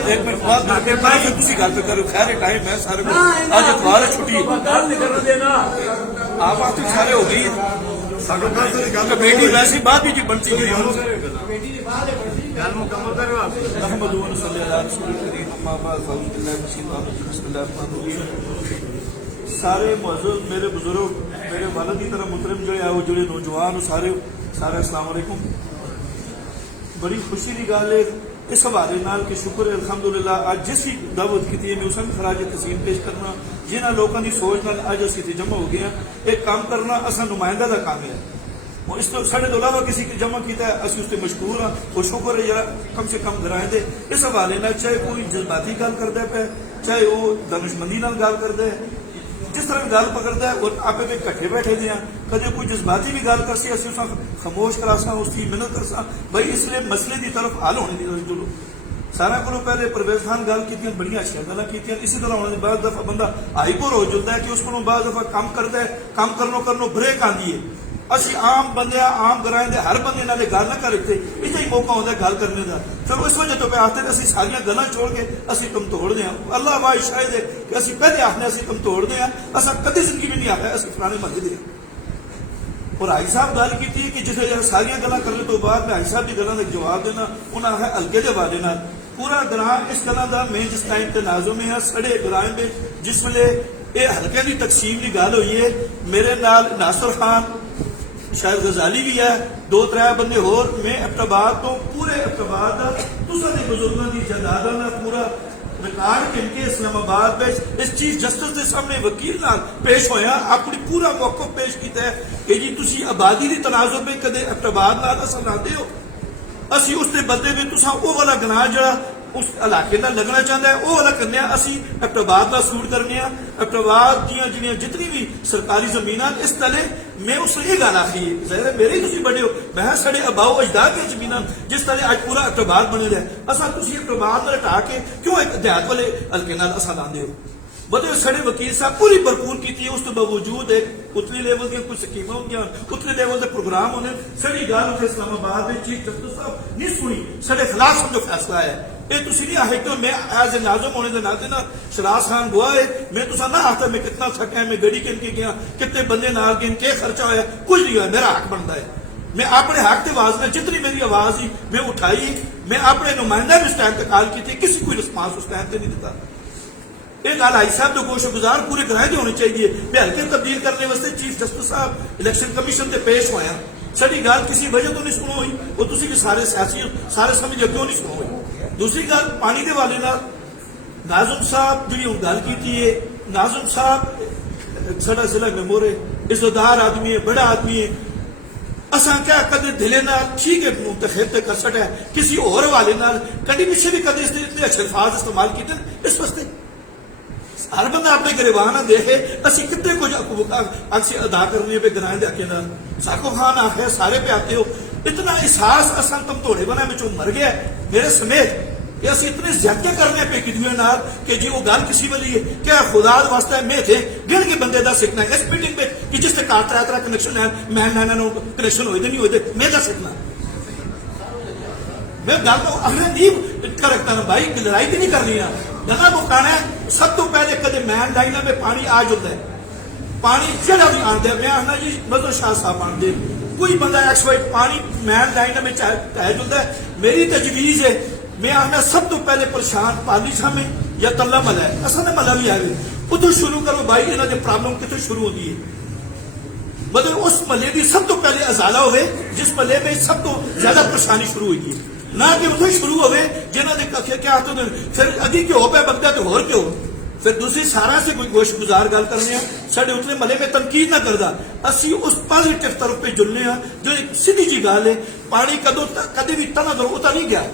एक मिनट बाद आते फिर तुसी गल पे करो खैर टाइम है सारे को आज इतवार है छुट्टी आप तो सारे हो गई ਸਾਡੋ ਗੱਲ ਤੋਂ ਗੱਲ कमेटी वैसे बाद भी जी बनती गई ਗੱਲ ਮੁਕੰਮਲ ਕਰੋ ਆਪ अहमद सल्लल्लाहु रसूल करीम अम्मा बाद फ़ौज़ बिल्लाह बिस्मिल्लाह रहमान रहीम सारे मौजूद मेरे बुजुर्ग मेरे वालिद की तरह मुहतरम जो है वो जो नौजवान सारे अस्सलाम वालेकुम बड़ी खुशी की गल है इस हवाले नाल कि शुक्र है अलहमदुलिल्लाह अज जिस भी दावत की है मैं उस खराज तसीम पेश करना जिन्होंने लोगों की सोच नाल अज असीं इत्थे जमा हो गए हैं एक काम करना असा नुमाइंदा का काम है वो इस तो साढ़े तो अलावा किसी की जमा किया है असं उससे मशहूर हाँ और शुक्र है जरा कम से कम घराए दे इस हवाले नाल चाहे कोई जज्बाती गल करता पे चाहे वो दानिशमंदी नाल गल करता है जिस तरह गल पकड़ता है और आपे भी कट्ठे बैठे दे कदे कोई जज्बाती भी गल कर सी असं खामोश करा सा उसकी मिन्नत कर सा भाई इसलिए मसले की तरफ हल होने की जरूरत सारा को पहले परवेज खान गल की बड़िया अच्छी गल की इसी तरह होने बाद दफा बंदा हाईकोर हो जुलता है कि उसको बाद दफा काम करता है काम करनो ब्रेक आती है ਅਸੀਂ ਆਮ ਬੰਦਿਆਂ ਆਮ ਗਰਾਂ ਦੇ ਹਰ ਬੰਦੇ ਨਾਲ ਗੱਲ ਨਾ ਕਰ ਇੱਥੇ ਇਹਦਾ ਹੀ ਮੌਕਾ ਹੁੰਦਾ ਗੱਲ ਕਰਨੇ ਦਾ ਫਿਰ ਇਸ ਵਜ੍ਹਾ ਤੋਂ ਪਿਆਸਤੇ ਅਸੀਂ ਸਾਰੀਆਂ ਗੱਲਾਂ ਛੋੜ ਕੇ ਅਸੀਂ ਕੰਮ ਤੋੜਦੇ ਹਾਂ ਅੱਲਾਹ ਵਾਹ ਸ਼ਾਇਦ ਹੈ ਕਿ ਅਸੀਂ ਪਹਿਲੇ ਆਖਨੇ ਅਸੀਂ ਕੰਮ ਤੋੜਦੇ ਹਾਂ ਅਸਾਂ ਕਦੇ ਜ਼ਿੰਦਗੀ ਵਿੱਚ ਨਹੀਂ ਆਖਿਆ ਅਸੀਂ ਫਲਾਣੇ ਮੰਗਦੇ ਹਾਂ और भाई साहब गल की कि जिसे सारिया गल्लां करने तो बाद मैं भाई साहब की गल्लां का जवाब देना उन्हें है हल्के के हवाले नाल पूरा ग्रां इस गल्लां दा मैं जिस टाइम ते नाज़ुम है सड़े ग्रां में जिस वेले ये हल्के की तकसीम की गल हुई है मेरे नाल नासिर खान शायद गजाली भी है 2-3 बंदे होर मैं अब्टाबाद तो पूरे अब्टाबाद तुसां दे बुजुर्गों की जायदादां दा पूरा रिकॉर्ड किनके इस्लामाबाद में इस चीफ जस्टिस के सामने वकील नाल पेश होया अपनी पूरा मौका पेश किया है कि जी तुसी आबादी की तनाजुर में कदे अब्टाबाद नाल असल लाते हो असी उसके बदले में तुसा वो वाला गनाह जड़ा उस इलाके का लगना चाहता है वो वाला करने असी अब्टाबाद का सूट करने अब्टाबाद दियां जितनी भी सरकारी जमीन इस तले मैं उसने ये गल आखी है ज़ाहिर है मेरे तुसी बड़े हो मैं साढ़े अबाओ अजदाद की जमीन जिस तरह अज पूरा अब्टाबाद बने रहा असा तुसी अब्टाबाद हटा के क्यों एक देहात वाले हल्के नाल असा लाते हो बदले साढ़े वकील साहब पूरी भरपूर की उस बावजूद एक उतली लेवल की कुछ स्कीमें होंगे उतले लेवल के प्रोग्राम होने साड़ी गल उसे इस्लामाबाद में चीफ जस्टिस साहब नहीं सुनी साढ़े खिलाफ समझो फैसला है ये तुसी नहीं आखे क्यों मैं एज ए नाज़ुम होने के नाते ना शराज खान गुआ है मैं तुसा ना आता मैं कितना थका है मैं गड्डी किन के गया कितने बंदे नाल गए के खर्चा होया कुछ नहीं हुआ मेरा हक बनता है मैं अपने हक की आवाज में जितनी मेरी आवाज ही मैं उठाई मैं अपने नुमाइंदा भी उस टाइम तक कॉल की थी किसी कोई रिस्पांस उस टाइम से नहीं देता ये गल आई साहब जो गोशगुजार पूरे ग्राह के होने चाहिए मैं हल्के तब्दील करने वास्ते चीफ जस्टिस साहब इलेक्शन कमीशन से पेश होया साड़ी गल किसी वजह तो नहीं सुनो हुई वो तुसी भी सारे सियासी सारे समझ क्यों नहीं सुनो हुई दूसरी गल पानी के वाले नाज़ुम साहब जी गल की नाजुम साहब साडा जिला मेमोर है, इज्जतदार आदमी है, बड़ा आदमी है। असा क्या कदे दिले ना ठीक है मुंतखब ते कर सकता है, किसी और वाले नाल कभी पीछे भी कदे इतने अच्छे अल्फाज इस्तेमाल किए इस वास्ते हर बंदा अपने गिरबान देखे असि कितने कुछ अक्सी अदा करने पे ग्रां दे अके नाल साको खान आखे सारे पे आते हो इतना एहसास असा तुम थोड़े बना में मर गया मेरे समेत कि असि इतने ज्यादा करने पे कि नाल कि जी वो गल किसी वाली है क्या खुदा वास्ते मैं थे गिन के बंदे दा सीखना इस मीटिंग पे कि जिस ते कार तरह कनेक्शन है मैं नाना नो कनेक्शन होए नहीं होए मैं दा सीखना मैं गल तो अगले नहीं करता ना भाई लड़ाई भी नहीं करनी ना गला मुकाना है। सब तो पहले कदे मैन लाइना में पानी आ जाता है पानी जड़ा भी आंदा है मैं आना जी मजहर शाह साहब आंदे कोई बंदा एक्स वाई पानी मैन लाइना में चाहे जाता है मेरी तजवीज है मैं आना सब तो पहले परेशान पालिशा में या तल्ला मला है असल में मला भी आ गए उधर शुरू करो भाई इन्हों ने प्रॉब्लम कितों शुरू होती है मतलब उस मले की सब तो पहले अजाला होवे जिस मले में सब तो ज्यादा परेशानी शुरू हुई है ना कि उतो शुरू होवे जिन्हों ने क्या तो फिर अभी क्यों पे बगदा तो होर क्यों फिर दूसरी सारा से कोई गोश गुजार गल करने साढ़े उतने मले में तनकीद ना करदा असी उस पॉजिटिव तरफ पे जुलने जो एक सीधी जी गल है पानी कदों कदे भी तना दो उता नहीं गया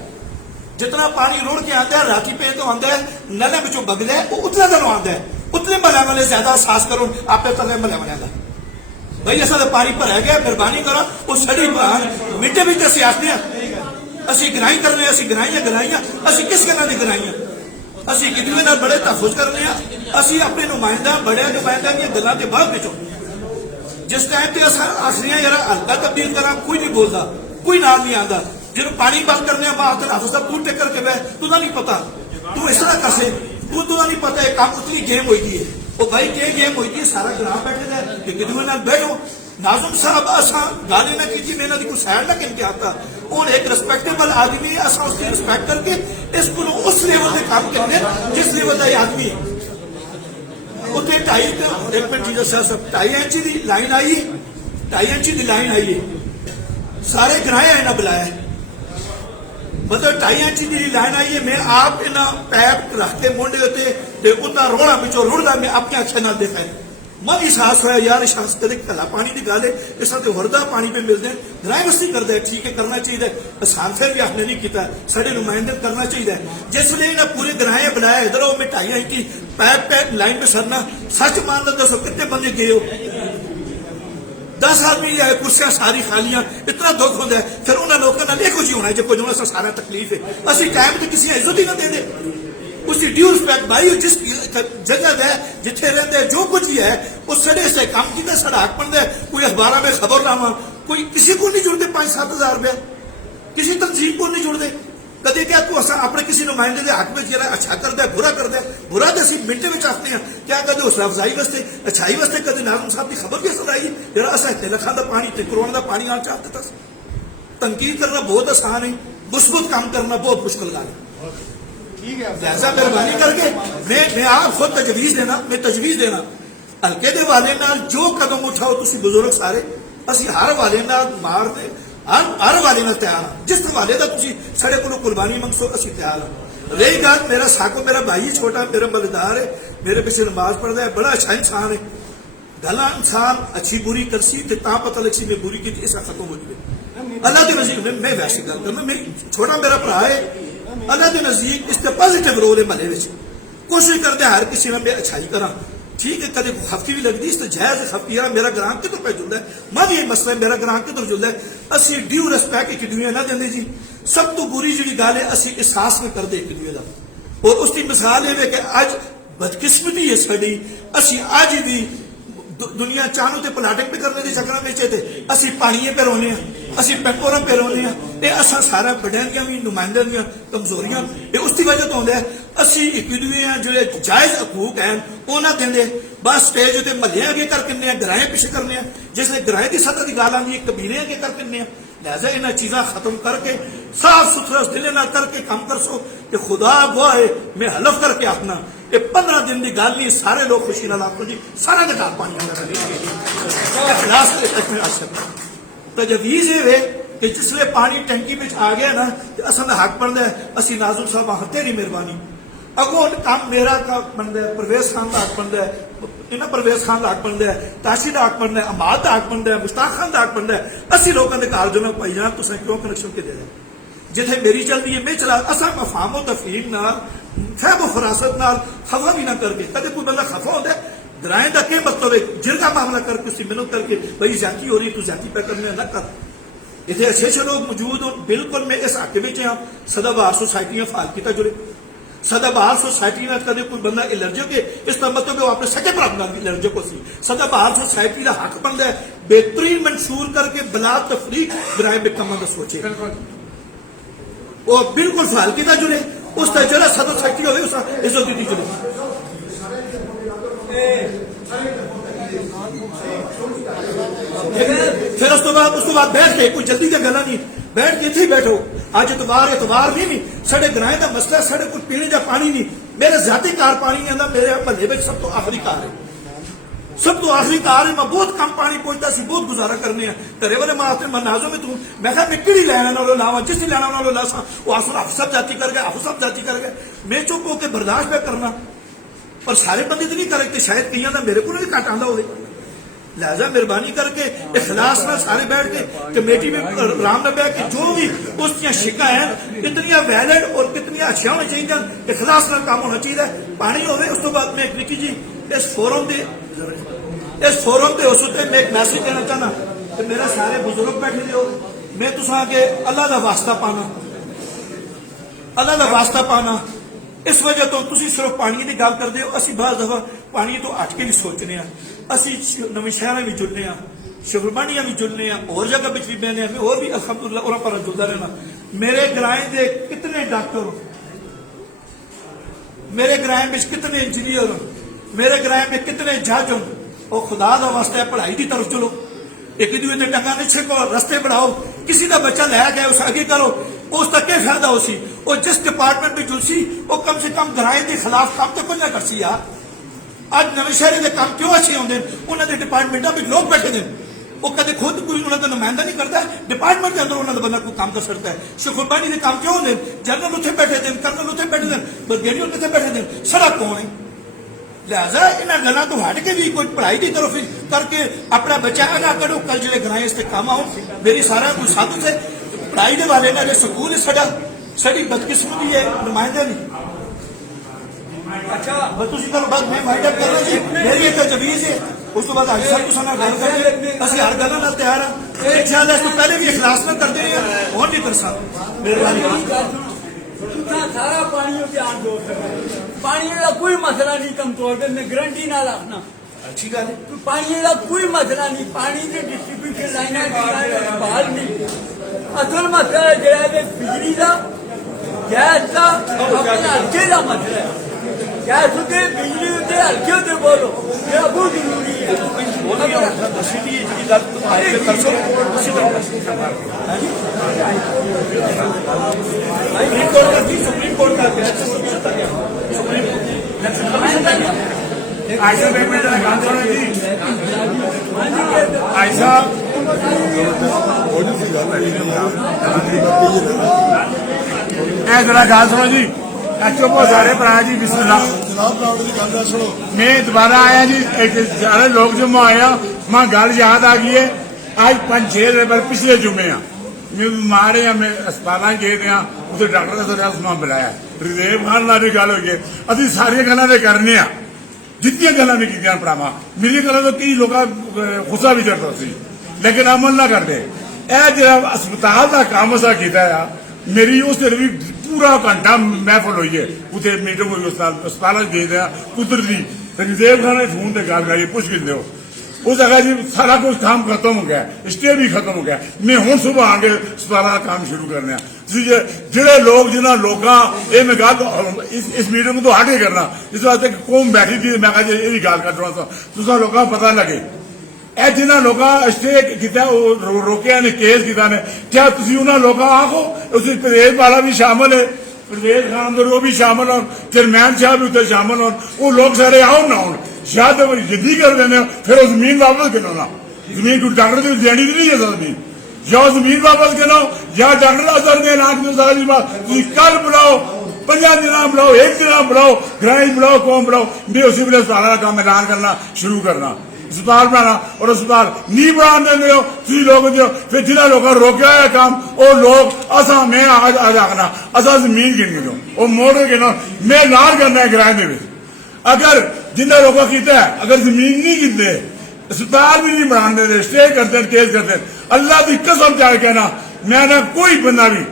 जितना पानी रोड़ के आंदा है राती पे तो आंदा है नले बिचों बगदा है वो उतना दिन आंदा है उतने मले वाले ज्यादा एहसास करो आपे तले मले वाले का भाई असा पानी भर गया मेहरबानी करो वो सड़ी मिट्टे भी असी आखने असी गराई करने असी गराइया असी किस गल्लां दी गराइया असी एक दूसरे नाल बड़े तहफुज करने असी अपने नुमाइंदा बड़े नुमाइंदा दी गल्लां दे बाद विचों जिस टाइम ते अस आखने यार हल्का तब्दील करा कोई नहीं बोलता कोई नाल नहीं आंदा जो पानी बंद करने बात हाफिज साहब तू टेकर के बह तुझा नहीं पता तू इस तरह करसे तुझा नहीं पता है काम उतनी गेम हुई है वो भाई क्या गेम हुई है सारा ग्राम बैठे दा एक दूसरे नाल बैठो नाजुम साहब असा गाली ना की मैं इन्होंने कोई सैड ना किन आता हूँ एक रिस्पेक्टेबल आदमी है असा उसकी रिस्पेक्ट करके इसको उस लेवल से काम करने जिस लेवल का आदमी है उत्थे 2.5 एक मिनट जी साहब 2.5 इंची की लाइन आई 2.5 इंची की लाइन आई है सारे ग्राए इन्हें बुलाया मतलब 2.5 इंची की लाइन आई है मैं आप इन्हें पैप रख के मुंडे उत्ते उतना रोड़ा पिछों रुड़दा मैं अपने अखे नाल देखा है मन एहसास होया यार शांस कदे कला पानी की गल है इस तरह होरदा पानी पे मिलते हैं ग्राए वस्ती करता है ठीक है करना चाहिए आसान फिर भी आपने नहीं किया साढ़े नुमाइंदे करना चाहिए जिसने इन्हें पूरे ग्राए बुलाया इधर आओ मैं 2.5 इंची पैप पैप लाइन पे सरना सच मान लो दसो कितने बंदे गए हो 10 आदमी आए कुर्सियां सारी खालियां इतना दुख होता है फिर उन्होंने लोगों ने देखो जी होना जो कुछ सारा तकलीफ है असं टाइम से किसी इज्जत ही ना दे उसकी ड्यू रिस्पेक्ट भाई जिस जगह है जिथे रहते जो कुछ ही है उस सड़े से काम किया साढ़ा हक बनता है कोई अखबार में खबर लावा कोई किसी को नहीं जुड़ते 5-7 हज़ार रुपया किसी तंजीम को नहीं जुड़ते कदे क्या तू असा अपने किसी नुमाइंदे के हक में जरा अच्छा करता है बुरा तो असं मिनटे में आखते हैं क्या कदे हौसला अफजाई वास्ते अच्छाई वास्ते कदे नाज़िम साहब की खबर भी असर आई जरा असा 1 लाख का पानी 1 करोड़ का पानी आना चाहते था तनकीद करना बहुत आसान है मुस्बत काम करना बहुत मुश्किल गल है लिहाजा मेहरबानी करके मैं आप खुद तजवीज देना हल्के दे वाले नाल जो कदम उठाओ तुसी बुजुर्ग सारे असि हर वाले नाल मारते हर वाले नाल तैयार हाँ जिस वाले का तुसी साढ़े को कुर्बानी मंगसो असि तैयार हाँ रही गल मेरा साको मेरा भाई छोटा मेरा मलदार है मेरे पीछे नमाज पढ़ता है बड़ा अच्छा इंसान है गला इंसान अच्छी बुरी करसी पता लग सी मैं बुरी की ऐसा खत्म हो जाए अल्लाह के नजीक मैं वैसी गल करना मेरी छोटा मेरा भरा है अल्लाह के नजदीक इसका पॉजिटिव रोल है महले में कोशिश करते हर किसी में मैं अच्छाई करा ठीक है कदे हफ्ती भी लगती इस तो जायज हफ्ती यार मेरा ग्रां किधर पे जुलता है मैं भी ये मसला है मेरा ग्रां किधर जुलता है असि ड्यू रिस्पेक्ट एक दूसरे ना देंगे जी सब तो बुरी जी गल है असि एहसास में करते एक दूसरे का और उसकी मिसाल है कि अज बदकिस्मती है साड़ी असि अज भी दुनिया चाहूँ तो प्लाटिंग भी करने की चक्कर में थे असि पानिए पे रोने असि पेपोरा पे रोने ये असा सारा बड़िया दी भी नुमाइंदे दी कमजोरियां ये उसकी वजह तो होंगे असि एक दूसरे जो जायज हकूक हैं वो ना देंगे बस स्टेज उत्ते महल्ले अगे कर किन्ने ग्राए पिछे करने जिसने ग्राए की सतह की गल आती है कबीले अगे कर किन्ने लिहाजा इन्हें चीज़ा खत्म करके साफ सुथरा दिले ना करके काम कर सो कि खुदा गवाह है मैं हलफ करके अपना ये 15 दिन की गल नहीं सारे लोग खुशी नाल आपको जी सारा के टाप पानी तजवीज़ ये कि जिसले पानी टैंकी में आ गया ना तो असा हक बनता है असि नाजुम साहब हाँ तेरी मेहरबानी अगों काम मेरा का बनता है, परवेज खान का हक बनता है, इन्हें परवेज खान का हक बनता है, ताशी का हक बनता है, अमाद का हक बनता है, मुश्ताक खान का हक बनता है। असि लोगों के घर जो मैं भाई जान तुम क्यों कनेक्शन के दे रहे जिथे मेरी चलती है मैं चला असा मफामो तफहीम नाल फहमो फरासत नाल खफा भी ना करके कदे कोई बंदा खफा होता है दराए का क्या मतलब है जिरका मामला करके उसी मिन्नत करके भाई जाती हो रही तू जाती पे करने न कर इतने अच्छे अच्छे लोग मौजूद हो बिल्कुल मैं इस हक में हाँ सदाबहार सोसाइटियां फाल किया जुड़े सदाबहार सोसाइटी ने कदे कोई बंदा एलर्जिक है इसका मतलब वो अपने सके भरा नाल एलर्जिक हो सी सदाबहार सोसाइटी का हक बनता है बेहतरीन मंशूर करके बला तफरीक दराए बेकमा का सोचे वो बिल्कुल फाल किया जुड़े उस तरह जरा सदर सोसाइटी हो उस इज्जत दी जुड़े फिर उसके बाद बैठ के कोई जल्दी की गल नहीं बैठ के इतने ही बैठो अज इतवार नहीं साढ़े ग्रां का मसला साढ़े कोई पीने का पानी नहीं मेरे ज्यादा कार पानी नहीं आता मेरे महल्ले में सब तो आखिरी कार है सब तो आखिरी कार है मैं बहुत कम पानी पहुंचता सी बहुत गुजारा करने घरे वाले मास्टर मनाजो में तू मैं कहा मैं कि लैना लावा जिस लैना उन्होंने लासा वो आसू हफ सब जाती कर गए हफ सब जाती कर गए मैं चुप होकर बर्दाश्त पे करना पर सारे बंदे तो नहीं करे शायद कई का मेरे को भी घट आंदा हो लिहाजा मेहरबानी करके इखलास में सारे बैठ के कमेटी में आराम में बैठ के जो भी उसकी शिका है कितनी वैलिड और कितनी अच्छी होनी चाहिए इखलास में काम होना चाहिए पानी हो उस तो बाद में एक निकी जी इस फोरम के उस मैं एक मैसेज देना चाहना कि मेरे सारे बुजुर्ग बैठे हो मैं तुसा के अल्लाह का वास्ता पाना इस वजह तो तुम सिर्फ पानी की गल करते हो असं बहुत दफा पानी तो हट के भी सोचने असी नवे शहर भी जुड़ने शिवरबानिया भी जुड़ने और जगह भी बहने और भी अलहमदुल्ला उन्होंने पर जुड़ता रहना मेरे ग्राएं के कितने डॉक्टर मेरे ग्राएं में कितने इंजीनियर मेरे ग्राएं में कितने जज हो और खुदा का वास्ता पढ़ाई की तरफ चलो एक दूसरे के टंगा नहीं छको रस्ते बढ़ाओ किसी का बच्चा लै गया उस आगे करो उसका क्या फायदा हो सी और जिस डिपार्टमेंट में जुलसी वो कम से कम ग्राएं के खिलाफ काम तो कोई ना कर सी यार अज नवे शहर के काम क्यों अच्छे आते हैं उन्होंने डिपार्टमेंटों में लोग बैठे हैं वो कदे खुद कोई उन्होंने नुमाइंदा नहीं करता डिपार्टमेंट के अंदर उन्होंने बंदा कोई काम कर सकता है शिखुरबानी के काम क्यों होंगे जनरल उत्थे बैठे थे कर्नल उत्थे बैठे थे ब्रिगेडियर उत्थे बैठे थे सड़क कौन है लिहाजा इन गलों तो हट के भी कोई पढ़ाई की तरफ करके अपना बच्चा अगा करो कल जो ग्राएं इस काम आओ मेरी सारा कोई साधु से पढ़ाई के वाले ना स्कूल साड़ी बदकिस्मती है नुमाइंदा नहीं अच्छा बाद मैं वाइंड अप करना जी मेरी एक तजवीज़ है उस तो बाद हाजी साहब तुम गल करके असं हर गल नाल तैयार हाँ एक शायद इस तो पहले भी इखलास ना करते हैं और नहीं कर सकते मेहरबानी सारा पानी ध्यान दो पानी का कोई मसला नहीं कमजोर मैं गारंटी ना रखना अच्छी गल है पानी का कोई मसला नहीं पानी के डिस्ट्रीब्यूशन लाइन बहाल नहीं असल मसला जो बिजली का गैस का अपने हल्के का मसला है गैस उत्ते बिजली उत्ते हल्के उत्ते बोलो ये बहुत जरूरी सुप्रीम कोर्ट का जरा गल सुनो जी चुप हो सारे भरा जी बिस्मिल्लाह मैं दोबारा आया जी सारे लोग जमा आया मैं गल याद आ गई है आज 5-6 दिन पिछले जुमे मैं बीमार है मैं अस्पताल गए थे उसे डॉक्टर का समान बुलाया रिजेब खान नाल भी गल हुई है अभी सारिया गल्लां ते करने जितनी गल्लां भी कीतियां भरावां मेरी गल्लां तो कई लोग गुस्सा भी चढ़ता सी लेकिन अमल ना करते यह जो अस्पताल का काम असा किया मेरी उस दिन भी पूरा घंटा महफल हुई है उसे मीटिंग हुई अस्पताल गए थे कुदरती रिजेब खान ने फोन से गल करी पुछ गिन दो उस जगह जी सारा कुछ काम खत्म हो गया स्टे भी खत्म हो गया मैं हूं सुबह आके अस्पताल का काम शुरू करने जेडे लोग जिन्होंने लोग मैं गल इस मीटिंग तो हट के करना इस वास्ते कौम बैठी थी मैं यही गल कर रहा था तुसा लोगों को पता लगे ए जिन्होंने लोग स्टे किया रोकया ने केस किया ने क्या तुम उन्होंने लोग आखो उस परवेज वाला भी शामिल है परवेज खान वो भी शामिल हो चेयरमैन साहब भी उत्तर शामिल हो वो लोग सारे आओ ना आउन शायद जिद्दी कर देने फिर जमीन वापस गिनो ना जमीन को डॉक्टर की देनी नहीं है जमीन या जमीन वापस गिनो या डॉक्टर असर के ना कल बुलाओ 50 दिन बनाओ, 1 दिन बनाओ, ग्रांट बनाओ, कौम बनाओ, मैं उसी वेले अस्पताल का काम ऐलान करना शुरू करना, अस्पताल बनाना। और अस्पताल नहीं बना देंगे हो तुम लोग दो, फिर जिन्हें लोगों ने रोका है काम वो लोग असा मैं आज आखना असा जमीन गिन दो वो मोड़ गिनो मैं ऐलान करना है ग्रांट दे। अगर जिन्हें लोगों किया है अगर जमीन नहीं गिनते अस्पताल भी नहीं बना देते, स्टे करते केस करते, अल्लाह की कसम चाहे कहना मैं ना कोई बंदा भी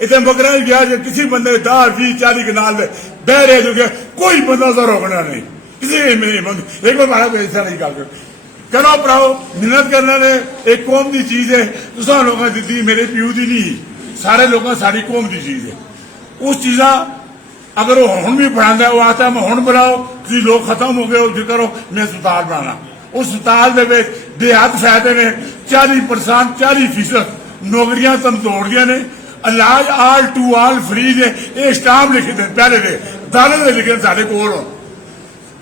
इतने बकरा गया जो किसी बंदे 10, 20, 40 कनाल में बह रहे जो कि कोई बंदा तो रोकना नहीं किसी एक बार मारा कोई ऐसा नहीं करो भराओ। मेहनत करना ने एक कौम की चीज है, तुसा लोगों ने दी मेरे प्यू की नहीं, सारे लोगों सारी कौम की चीज है। उस चीजा अगर वो हुण भी बनाता वो आता मैं हुण बनाओ, तुम लोग खत्म हो गए हो जो करो मैं अस्पताल बनाना। उस अस्पताल के बेहद फायदे ने, 40% 40% नौकरियां तुम तोड़ दिया ने, इलाज आल टू आल फ्री ने, ये स्टाम्प लिखे थे पहले दे दाने लिखे साढ़े कोल हो।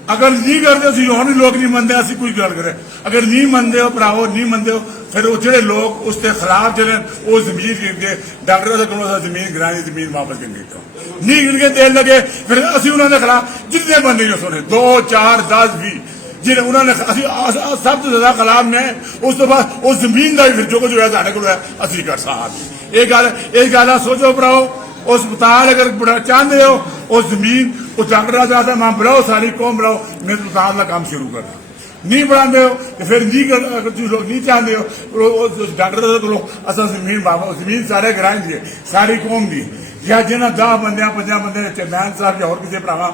अगर नहीं करते हम लोग नहीं मनते असं कोई गल करें, अगर नहीं मनते हो भराओ नहीं मनते हो फिर वो जो लोग उसके खिलाफ जो वो जमीन गिन के डॉक्टर को जमीन ग्रां की जमीन वापस गिन के नहीं गिन के देन लगे फिर असं उन्होंने खिलाफ जितने बंदे जो सुने 2, 4, 10, 20 जिन्हें उन्होंने सब तो ज्यादा खिलाफ ने, उस तो बाद उस जमीन का भी फिर जो कुछ है साढ़े को असं कर सकते। एक गल सोचो भराओ उस अस्पताल अगर चाहते हो उस जमीन उस डॉक्टर चाहता मैं बनाओ सारी कौम बनाओ, मैं अस्पताल का काम शुरू करना नहीं बनाते हो तो फिर नहीं कर, अगर तुम लोग नहीं चाहते हो डॉक्टर को असा जमीन जमीन सारे ग्रां की सारी कौम की या जिन्हें 10 बंद 50 बंद चंदैन साहब या और किसी भरावां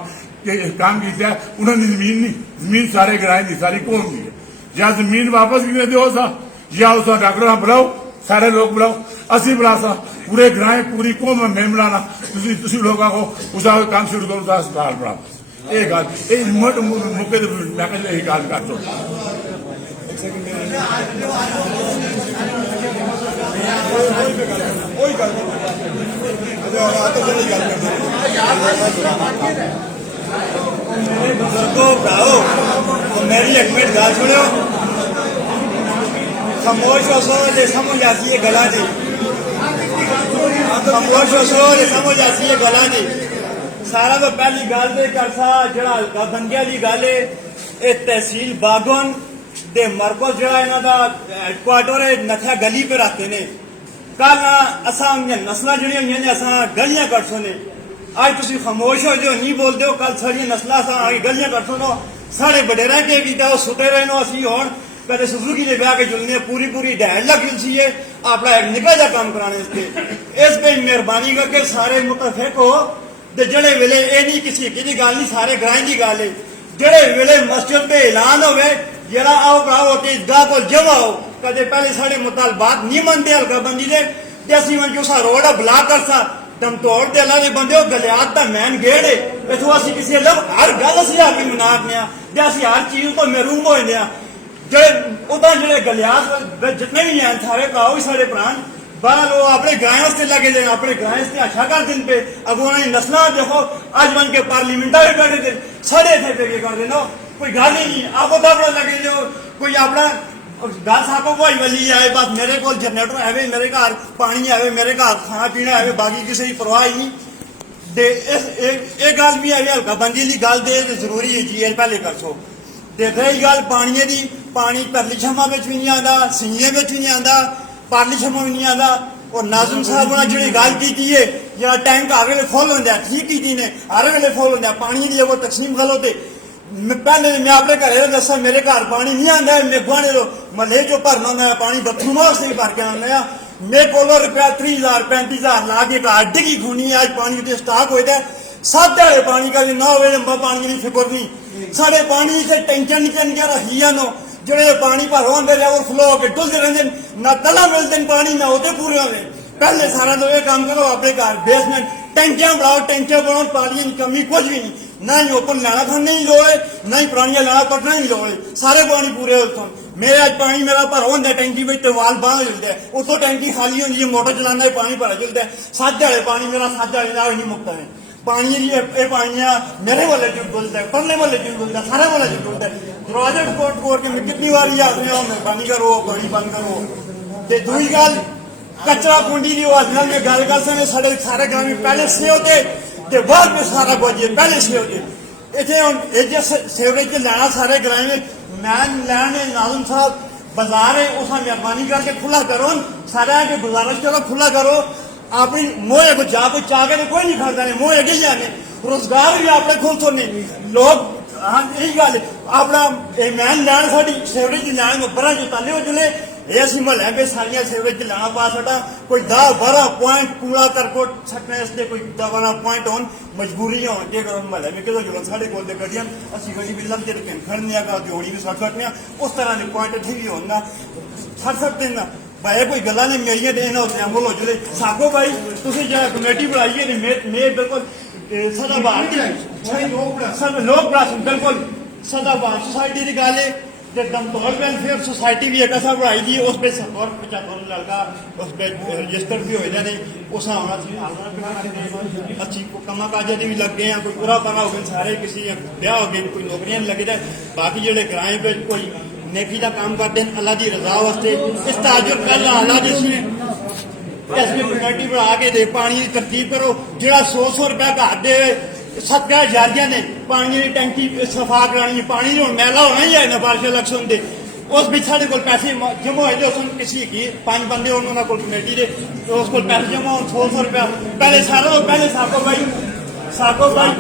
काम किया उन्होंने जमीन नहीं, जमीन सारे ग्रां की सारी कौम की है। या जमीन वापस गिने दो सा या उस डॉक्टर बुलाओ सारे लोग बुलाओ असं बुला सा पूरे ग्रां पूरी कौम में बुलाना लोगों को उसका काम शुरू करो उसका अस्पताल बनाओ। ये गल मौके मैं यही गल कर दो। मेरे बुजुर्गों भराओ तो मेरी एक मिनट गल सुनो, खामोश हो सो जे समझ आती है गला जी, खामोश हो सो जे समझ आती है गला जी। सारा तो पहली गल तो करसा जड़ा हल्का बंगिया की गल है, ये तहसील बागोन दे मरकज जड़ा इन्हों का हैडकुआटर है नथिया गली पे रखते ने। कल असा नस्ल जड़िया हुई ने असा गलियां कट सोने, आज तुम खामोश हो जो नहीं बोलते हो, कल साड़िया नस्ल गलियां कट सुनो साढ़े वडेरा के किया सुटे रहे नो असी हूँ कदे सुजुकी के ब्याह के जुलने पूरी पूरी ढैंड लग जुलसी है अपना एक निकला जा काम कराने इस पे मेहरबानी करके सारे मुतफिक हो ते जड़े वेले ये नहीं किसी की गल नहीं सारे ग्रां की गल है जड़े वेले मस्जिद पे ऐलान होवे जरा आओ भराओ ते ईदगाह को जमा हो कदे पहले साढ़े मुतालबात नहीं मनते हल्का बंदी दे ते असीं मन जो सा रोड ब्लॉक कर सा दम तोड़ दे अल्लाह दे बंदे गलियात दा मैन गेड़ है इथों असीं किसी अलग हर गल असीं आपी मनाने आ ते असीं हर चीज तो महरूम हो जांदे आ जेड़े उदा जेड़े गलियात जितने भी हैं सारे भराओ ही साढ़े भरा बाहर लोग अपने ग्रां से लगे दे अपने ग्रां से अच्छा कर दिन पे अगों नस्ल देखो अज बन के पार्लीमेंटा भी बैठे थे साढ़े इतने पे कर देना कोई गल ही नहीं आप अपना लगे जो कोई अपना गल साको भाई वाली आए बस मेरे को जनरेटर आवे मेरे घर पानी आवे मेरे घर खाना पीना आवे बाकी किसी की परवाह ही नहीं दे इस गल भी आवे हल्का बंदी की गल दे जरूरी है जी पहले कर सो ते रही गल पानी की पानी परली छमा भी नहीं आता सीए भी नहीं आता परली छमा भी नहीं आता और नाज़िम साहब ने जी गल की है जरा टैंक हर वे फुल होंगे ठीक की ने हर वे फुल होंगे पानी की वो तकसीम गल होते पहले मैं अपने घर दसा मेरे घर पानी नहीं आता मैं गुआढ़े महल्ले चो भरना होंगे पानी बथरूम से भर के आना मेरे को रुपया 30,000 35,000 ला के घर डिगी खूनी अज पानी के स्टाक होता है 7 ध्याड़े पानी का ना हो पानी की फिक्र नहीं साढ़े पानी से टेंशन निकल रखी जानो जो पानी भरो आते और फ्लो के डुलते रहते ना तला मिलते पानी ना होते पूरे होते पहले सारा तो यह काम करो अपने घर बेसमेंट टैंकियां बनाओ टैंकियां बनाओ पानी की कमी कुछ भी नहीं ना ही ओपन लाना खाने की लोड़ है ना ही पुरानियां लाना पटना की लोड़ है सारे पानी पूरे होते मेरे अज पानी मेरा भरो होंगे टैंकी में तो वाल बांह जुलता है उतो टैंकी खाली होंगी है मोटर चलाना पानी भरा जुलता है 7 ध्याड़े पानी मेरा 7 ध्याड़े ना नहीं मुकता है पानी पानी मेरे वाले जुट बोलता है परले वाले जुट बोलता है सारे वाले जुट बोलता है दरवाजे कोट के मैं कितनी बार याद रहा हूँ पानी करो पानी बंद करो ते दूई गल कचरा कुंडी की में गल कर सकते सारे ग्रामीण पहले से होते ਤੇ ਬਾਅਦ ਵਿੱਚ ਸਾਰਾ ਕੁਝ ਹੈ ਪਹਿਲੇ ਸੀਵਰੇਜ ਇੱਥੇ ਹੁਣ ਇਹ ਜੇ ਸੀਵਰੇਜ ਲੈਣਾ ਸਾਰੇ ਗ੍ਰਾਮ ਵਿੱਚ ਮੈਂ ਲੈਣੇ ਨਾਜ਼ਮ ਸਾਹਿਬ बाजार है उस मेहरबानी करके खुला करो सारा के गुजारिश करो खुला करो अपनी मोह को जाके चाहे कोई नहीं खाता नहीं मोह अगे जाने रोजगार भी अपने खुल तो नहीं लोग हाँ यही गल अपना मैन लैंड साड़ी सीवरेज की लैंड बरा जो ताले हो जुले ये असं महल पे सारिया सीवरेज की लैंड पा साडा कोई 10-12 पॉइंट कूड़ा करकोट छटने इसलिए कोई 10-12 पॉइंट हो मजबूरी हो महल में कितों जो साढ़े को गड्डियां असं गड्डी भी लंघते पेन खड़ने जोड़ी भी सट सकते उस तरह के पॉइंट इतने भी होगा सट सकते ना भाई कोई गल्ला ने मेरिया देना होते अमल हो जुले साको भाई तुम जो कमेटी बनाई है मैं बिल्कुल सदाबहार लोक प्राशन बिल्कुल सदाबहार सोसाइटी की गल है दमतौल वेलफेयर सोसाइटी भी एक ऐसा बनाई दी उस पर 75 लड़का उस पर रजिस्टर भी होए ने उस अच्छी कमा काजा भी लग गए हैं कोई पूरा परा हो गए सारे किसी ब्याह हो गए कोई नौकरियां लगे जाए बाकी जो ग्राएं पे कोई नेकी का काम करते हैं अल्लाह की रजा वास्ते इस ताजुब पहला अल्लाह जिसने कमेटी बना के दे पानी की तरतीब करो जो 100 रुपया घर दे सत्या जारिया ने पानी की टैंकी सफा करानी पानी हूँ मैला होना ही है बारिश इलेक्शन के उस भी साढ़े को पैसे जमा हो किसी की 5 बंदे उन्होंने कमेटी के उस को पैसे जमा हो 100 रुपया पहले सारा तो पहले साको भाई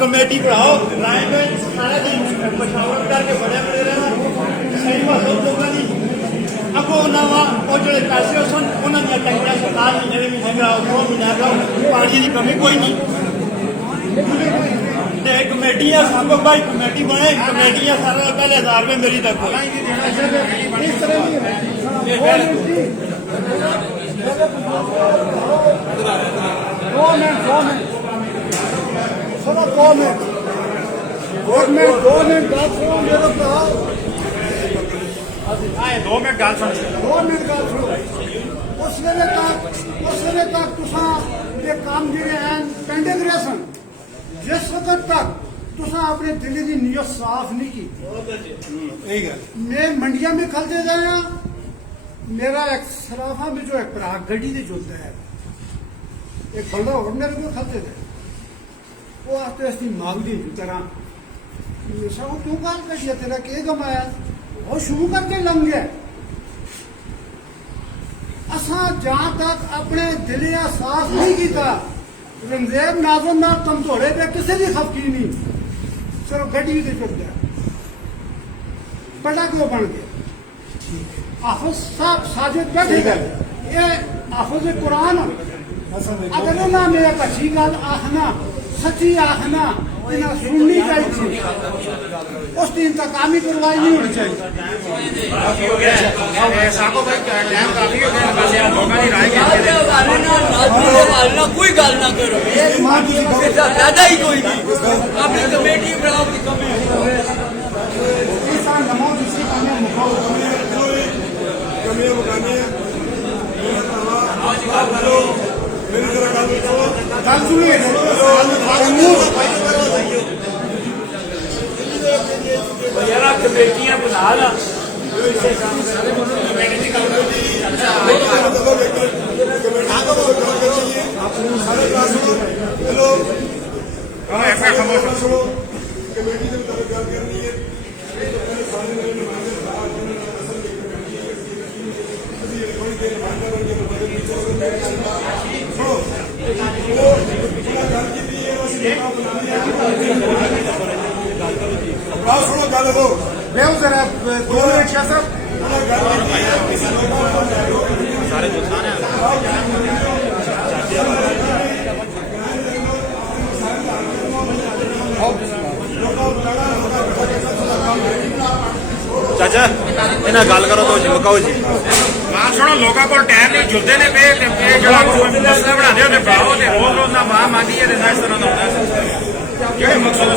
कमेटी बढ़ाओ राय में सारा दिन मशावरत करके बड़े बड़े रहना सही बात लोगों की अगो नवा और जो पैसे उन्होंने टैंकियां सरकार महीने में महीने 2 महीने पानी की कमी कोई नहीं कमेटी है साको भाई कमेटी बने कमेटी है सारा पहले 1000 रुपये मेरी तक उस वेले तक तुसा ये काम जेडे हैं पेंडिंग रहे सन जिस वक्त तक तुसा अपने दिल की नीयत साफ नहीं की मैं मंडिया में खलते जाया मेरा एक सराफा में जो एक पराग गड्डी से जुलता है एक बंदा और मेरे को खलते थे वो आते ऐसी मांगदी तरह हमेशा वो तू गाल कर तेरा के गमाया वो शुरू करके लंघ गया असा जहां तक अपने दिल या साफ नहीं किया रंगजेब नाजम ना कमजोरे पे किसी भी खफकी नहीं सिर्फ गड्डी से चुप गया बड़ा क्यों बन गया आफज साहब साजिद बैठे गए ये आफज कुरान अगर ना मेरा अच्छी गल आखना सच्ची आखना इन्हें सुननी चाहिए उस दिन तक कामी कार्रवाई नहीं होनी चाहिए कोई गल ना करो ज्यादा ही कोई नहीं अपनी कमेटी बनाओ की कमियां मुकानी मेरी तरह गल सुनिए कमेटियां बना ला कमेटी के मुताबिक गल करनी है सुनो गल हो जरा 2 मिनट शाह साहब चाचा इन्हें गल करो तो जी मुकाओ जी बात सुनो लोगों को टाइम नहीं जुलते ने पे जो मसला बनाते होते पाओ रोज रोज ना मां मांगी है ना इस तरह होता है जो मकसद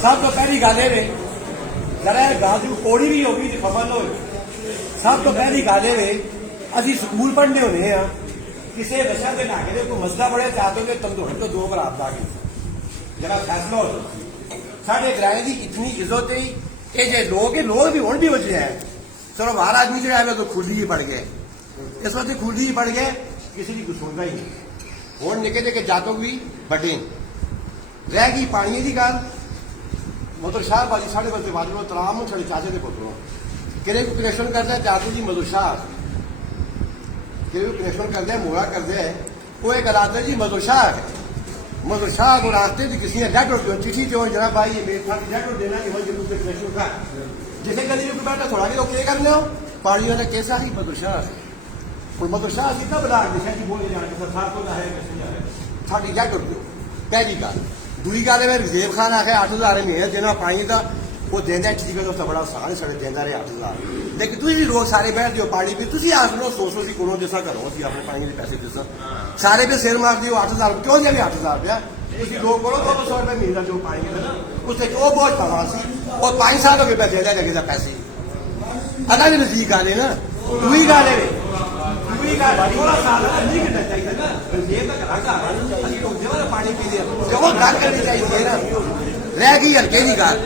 सब तो पहली गल है जरा गाजू कोड़ी भी होगी खफल हो सब तो पहली गल है असी स्कूल पढ़ने होने हैं ਕਿਸੇ ਨਸ਼ਾ ਦੇ ਨਾਕੇ ਦੇ ਕੋਈ ਮਸਲਾ ਬੜੇ ਚਾਹਤੋਗੇ ਤੰਦੂਰ ਤੋਂ ਦੋ ਬਰਾਤ ਦਾ ਕੀ जरा फैसला हो साढ़े ग्राए की इतनी इज्जत है ये जे लोग भी हूं भी बचे हैं चलो बाहर आदमी जो है तो खुली ही पड़ गए इस वक्त खुली ही पड़ गए किसी की कुछ सुनता ही नहीं हूं निके निके जातों भी बटे रह गई पानी की गल मतलब शाहबाजी साढ़े बच्चे वाजलो तलाम साढ़े चाचे के पुत्रों किरे को कनेक्शन करता है जातों की मधु शाह किरे को कनेक्शन करते हैं मोड़ा करते हैं वो एक रात जी मधु शाह है मगर शाह को रास्ते की किसी ने लेटर दो चिट्ठी जो जरा भाई ये मेरे साथ लेटर देना कि वही जरूर से कनेक्शन का जैसे गली में बैठा थोड़ा के लोग क्या करने हो पानी वाला कैसा ही मधुशाह और मधुशाह कितना बड़ा जैसे कि बोले जाने सरकार को है कैसे जा रहे साड़ी लेटर दो पहली गल दूरी गल है रिजेब खान आखे 8000 महीने देना पानी का वो देंदा ठीक है तो बड़ा आसान साढ़े देंदा रहे 8000 लेकिन तुम लोग सारे बैठ दियो पानी भी तुम आख लो 100 की कोनो जैसा करो असं अपने पानी के पैसे जैसा सारे पे सिर मार दियो 8000 क्यों जाए 8000 रुपया तुम लोग बोलो 200 रुपये महीना जो पाएंगे ना उससे वो बहुत कमा सी और 5 साल के पैसे दे देगा पैसे अलग नजदीक आ ना दूरी गल है दूरी गल 16 साल नहीं करना चाहिए ना जेब तक रखा असं लोग जो पानी पी लिया जो गल करनी चाहिए ना रह गई हल्के की गल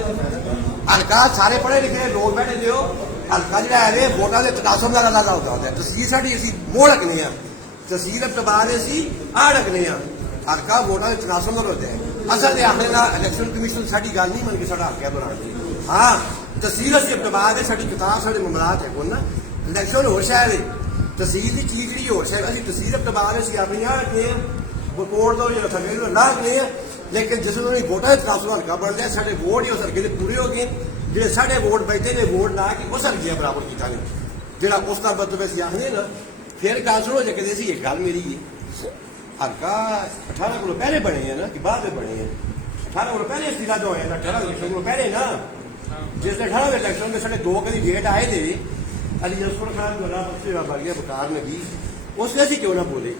हल्का सारे पढ़े लिखे लोग बैठे जो हल्का जो है वोटा के तनासब का अलग होता है तहसील साड़ी असी मोह रखने तहसील अखबार असी आ रखने हल्का वोटा के तनासब का होता है असल आखने का इलैक्शन कमीशन साड़ी गल नहीं मन के साढ़ा हक है दौरान हाँ तहसील असी अखबार है साड़ी किताब साढ़े मामलात है कौन ना इलैक्शन होर शहर है तहसील की चीज जी होर शहर असी तहसील अखबार असी अपनी आ रखने कोर्ट तो जो थके ला रखने लेकिन जिस वोटा के तनासब हल्का बनता है साढ़े वोट ही उस हल्के पूरे हो गए जो साढ़े वोट बचते ने वोट ला के उस हल्के बराबर किया नहीं जो उसका मतलब अस आखने ना फिर गल सुनो जे कहते एक गल मेरी हल्का 18 को पहले बने हैं ना कि बाद में बने हैं 18 को पहले सिरा जो है ना 18 इलेक्शन को पहले ना जिस 18 इलेक्शन में साढ़े 2 कैंडिडेट आए थे अली जसफर खान जो बच्चे बढ़ गया बकार नबी उसने असी क्यों ना बोले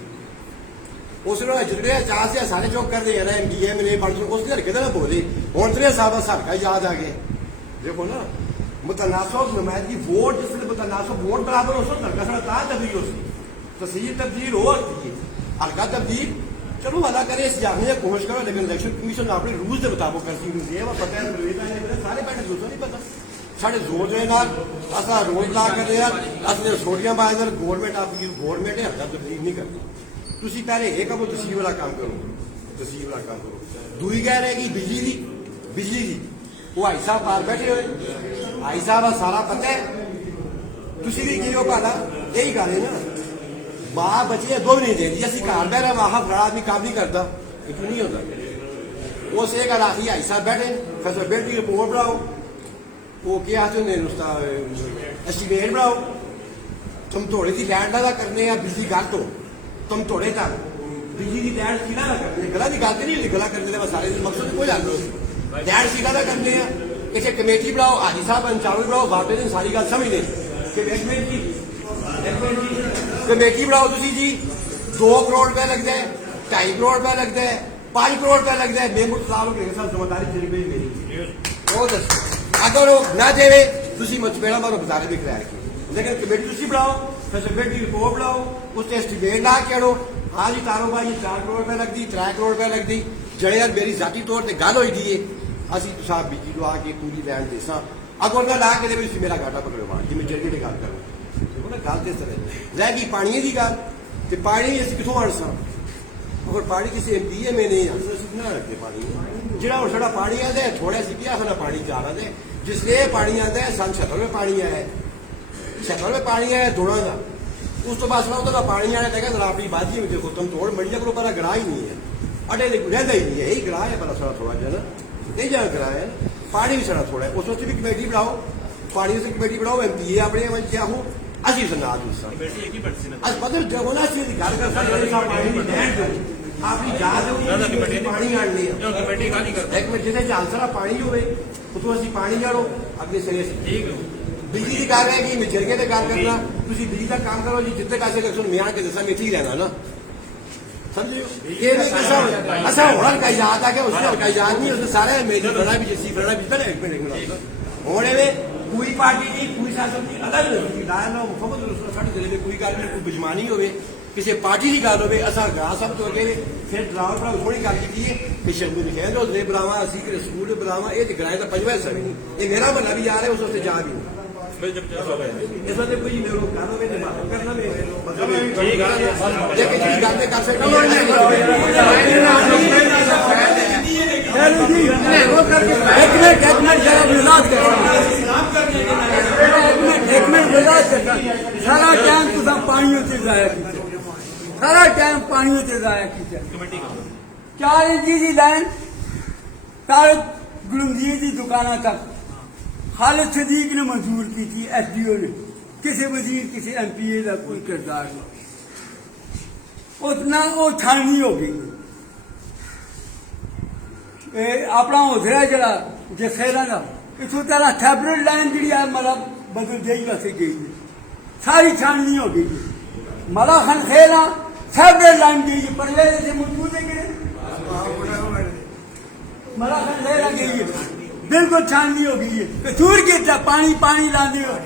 उसने जितने चार से सारे चौक कर रहे हैं ना MDA में उसने हल्के ना बोले हूँ तेरे साहब हल्का याद आ गए देखो ना मुतनासब नुमाइंदगी वोट जिसने मुतनासब वोट बराबर हो हल्का साढ़ा ताज तब्दील हो तहसील तब्दील हो हल्का तब्दील चलो भला करे इस जाने की कोशिश करो लेकिन इलेक्शन कमीशन अपने रूल्स के मुताबिक करती है पता है सारे बैठे दोस्तों नहीं पता साढ़े जोर जो है असा रोज ला कर असने छोटियां बाजार गौरमेंट आपकी गौरमेंट है हल्का तब्दील नहीं करती तुम पहले एक अब तहसील वाला काम करो तहसील वाला काम करो दूरी कह रहेगी बिजली की वो भाई साहब बाहर बैठे हुए भाई साहब सारा पता है तुम भी की हो पाला यही गल है ना मां बच्चे दो भी नहीं देती असं घर बह रहे वहां बड़ा आदमी काम नहीं करता इतना नहीं होता उस एक गल आखी भाई साहब बैठे फिर बेटी रिपोर्ट बनाओ वो क्या आते उसका एस्टीमेट बनाओ तुम थोड़ी सी लैंड का करने बिजली गल तो तुम थोड़े तक बिजली की लैंड सीधा ना करने गला की गल नहीं गला करने का सारे मकसद कोई हल नहीं लैंड सीधा ना करने इतने कमेटी बनाओ हाजी साहब अंचावी बनाओ बाबे दिन सारी गल समझ लें कमेटी बनाओ तुम जी 2 करोड़ रुपया लगता है 2.5 करोड़ रुपया लगता है 5 करोड़ रुपया लगता है मेरे मुताबिक मेरे साथ जिम्मेदारी मेरी वो दस अगर वो ना देवे तुम मचपेड़ा मारो बजारे भी कराया की लेकिन कमेटी तुम बनाओ फिर बेटी रिपोर्ट बनाओ उससे एस्टीमेट ला के आड़ो हाँ जी तारो भाई 4 करोड़ रुपया लगती 3 करोड़ रुपया लगती जड़े यार मेरी जाती तौर पर गल हुई है असं साहब बिजली लवा के पूरी लैंड देसा अगर ना ला के दे मेरा घाटा पकड़ो जिम्मे जल्दी की गल करो देखो ना गल तो इस तरह रह गई पानी की गल तो पानी असं कितों आनसा अगर पानी किसी MDA में नहीं ना रखते पानी जो हम साढ़ा पानी आता है थोड़ा सी क्या साढ़ा पानी जा रहा है जिसले पानी आता है सन 70 में पानी आया 70 में पानी आया थोड़ा सा उस तो बाद में पानी आने लगा जरा अपनी बाजी में देखो तुम तोड़ मरिया करो पर ग्राह ही नहीं है अटे रहता ही नहीं है यही ग्राह है पर सारा थोड़ा जो है ना नहीं जाना ग्राह है पानी भी सारा थोड़ा है उस वक्त भी कमेटी बनाओ पानी से कमेटी बनाओ MPA अपने मन क्या हो असी सुना मतलब जब ना गल कर अपनी जात पानी आने एक मिनट जिसे चाल सारा पानी हो तो असं पानी जाड़ो अगले सिरे से बिजली की गल है कि जरिए से गल करना तुम बिजली का काम करो जी जितने पैसे कर मैं आके दसा मैं ठीक रहना ना समझो ये ऐसा होना का याद आ गया उसने हल्का याद नहीं उसने सारे मेरी बड़ा भी जैसी बड़ा भी पहले एक मिनट होने में कोई पार्टी नहीं कोई शासन नहीं अलग नहीं मुहम्मद साढ़े जिले में कोई गल नहीं कोई बिजमानी हो ਕਿਸੇ ਪਾਰਟੀ ਦੀ ਗੱਲ ਹੋਵੇ ਅਸਾਂ ਗਾਂ ਸਭ ਤੋਂ ਅੱਗੇ ਫਿਰ ਡਰਾਵਾ ਭਰਾ ਥੋੜੀ ਗੱਲ ਕੀਤੀ ਹੈ ਕਿ ਸ਼ੰਗੂ ਲਿਖਿਆ ਜੋ ਦੇ ਬਰਾਵਾ ਅਸੀਂ ਕਿ ਸਕੂਲ ਦੇ ਬਰਾਵਾ ਇਹ ਤੇ ਗਰਾਏ ਦਾ ਪੰਜਵਾਂ ਹਿੱਸਾ ਵੀ ਨਹੀਂ ਇਹ ਮੇਰਾ ਬੰਦਾ ਵੀ ਆ ਰਿਹਾ ਉਸ ਉੱਤੇ ਜਾ ਵੀ ਨਹੀਂ ਇਸ ਵਾਰ ਕੋਈ ਮੇਰੇ ਲੋਕ ਕਾਨੋ ਵਿੱਚ ਮਾਫ ਕਰਨਾ ਮੇਰੇ ਮਤਲਬ ਠੀਕ ਹੈ ਜੇ ਕਿਸੇ ਗੱਲ ਤੇ ਕਰ ਸਕਦਾ एक मिनट जरा विवाद एक मिनट विवाद करना सारा टाइम तुसा पानी उत्ते जाया कीता सारा टाइम पानी उत्ते जाया कीता 4 इंची दी लाइन तार गुलमजीद दी दुकाना तक खालिद सदीक ने मंजूर की थी SDO ने किसी वजीर किसी MPA का कोई किरदार नहीं उतना वो छानी हो गई अपना होसला जरा जखेरा का इतों तरह थैबरेट लाइन जी मतलब बदल दे वैसे गई है सारी छाननी हो गई है मला खान खेला थैबरेट लाइन गई है परले से मौजूद है कि मला खान खेला गई है बिल्कुल छाननी हो गई है कसूर कितना पानी पानी ला दो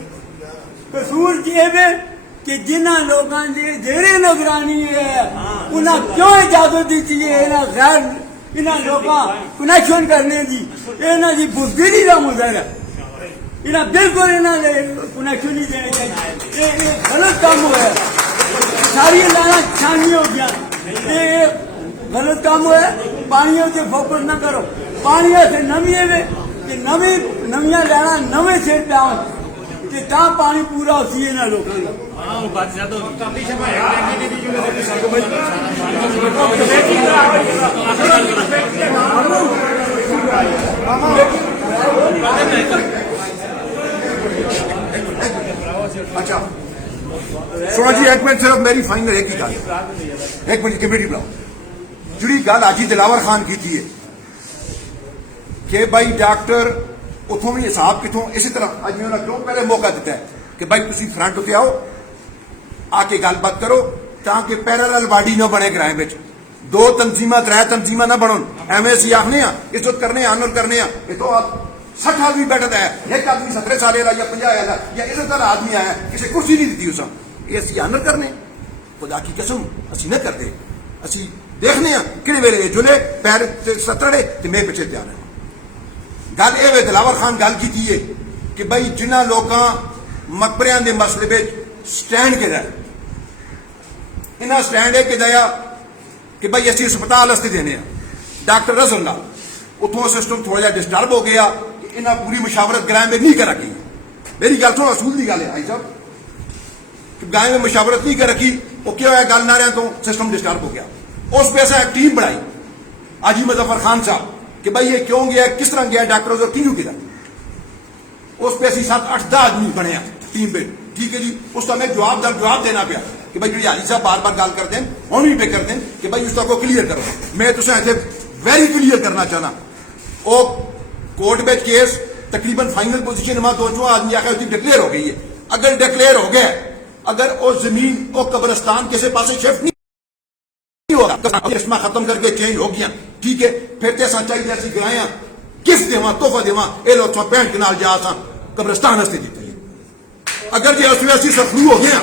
कसूर ये कि जिन्होंने लोगों की जेरे निगरानी है उन्हें क्यों इजाजत दी है गैर इन्हें लोगों कनेक्शन करने की इन्हों की बुजदिली का मुजर है इन्हें बिल्कुल इन्होंने कनेक्शन नहीं देने चाहिए ये गलत काम हुआ सारी लाना छानी हो गया ये गलत काम हुआ पानियों से फोकस न करो पानियों से नमी है कि नवी नविया लैना नवे सिर पे आओ कि ता पानी पूरा होती है ना लोगों का अच्छा सुनो जी एक मिनट सिर्फ मेरी फाइनल एक ही गल एक मिनट कमेटी बुलाओ जी गल हाजी दिलावर खान की थी कि भाई डॉक्टर उतों भी हिसाब कितों इसी तरह अज मैं उन्हें क्यों पहले मौका दिता है कि भाई तुम फ्रंट उत्ते आओ आके गलबात करो ताकि पैरेलल बॉडी न बने किराए में दो तंजीमा त्रै तंजीमा ना बनो एवं असं आखने इज्जत करने आनर करने इतों 60 आदमी बैठा है एक आदमी 17 साल या 50 या इज्जत वाला आदमी आया किसी कुर्सी नहीं दी उस ये असं आनर करने खुदा की कसम असं न करते असं देखने कि वेले जुले पैर सतड़े तो मैं पिछले तैयार है गल ये दिलावर खान गल की है कि भाई जिन्होंने लोगों मकबरिया के मसले में स्टैंड कि इन्हें स्टैंड है कि दया कि भाई असं अस्पताल वास्ते देने डॉक्टर रजल नाल उतों सिस्टम थोड़ा जहा डिस्टर्ब हो गया कि इन्हें पूरी मुशावरत ग्राए में नहीं कर रखी मेरी गल थोड़ा असूल की गल है भाई साहब कि गाय में मुशावरत नहीं कर रखी वो क्या होया गल नारिया तो सिस्टम डिस्टर्ब हो गया उस पर ऐसा एक टीम बनाई आजी मुजफ्फर खान साहब कि भाई ये क्यों गया किस तरह गया डॉक्टर और क्यों किया उस पर असं 7-8 आदमी बने टीम पे ठीक है जी उसका मैं जवाब देना पाया कि भाई जी हाजी साहब बार बार गल करते हैं हम भी पे करते हैं कि भाई उसका को क्लीयर करो मैं तुसें इतने वेरी क्लीयर करना चाहना वो कोर्ट में केस तकरीबन फाइनल पोजीशन में 2 आदमी आखिर उसकी डिक्लेयर हो गई है अगर डिक्लेयर हो गया अगर वो जमीन वो कब्रिस्तान किसी पास शिफ्ट नहीं होगा चश्मा खत्म करके चेंज हो गया ठीक है फिर तो असा चाहिए असं गराया गिफ्ट देव तोहफा देव ये लो 65 कनाल जा असा कब्रिस्तान वास्ते दी अगर जो उसमें असं सफलू हो गया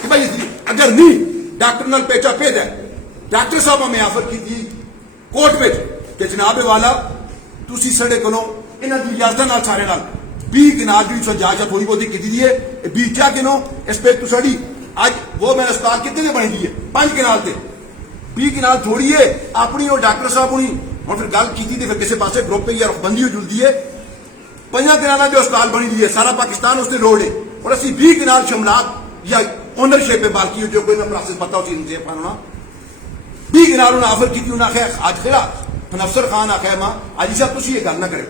कि भाई अगर नहीं डॉक्टर नाल पेचा पेद है डॉक्टर साहब हमें ऑफर की थी कोर्ट में कि जनाब वाला तुसी साढ़े को इन्हों की इजाजत नाल सारे नाल 20 कनाल की जायजा थोड़ी बहुत की दी है 20 क्या किनो इस पे तुसाड़ी आज वो मैंने अस्पताल कितने बनी दी है 5 कनाल से 20 कनाल थोड़ी है अपनी और डॉक्टर साहब हुई हम फिर गल की थी फिर किसी पासे ग्रुप पे या रुखबंदी हो जुलती है 5 कनाल जो अस्पताल बनी दी है सारा पाकिस्तान उससे रोड है और असं 20 कनाल शमलात या ओनरशिप है बाकी जो कोई ना प्रोसेस पता होती है फाना 20 कनाल उन्हें ऑफर की उन्हें आखिया आज खिला अफसर खान आखिया मां आजी साहब तुम ये गल ना करो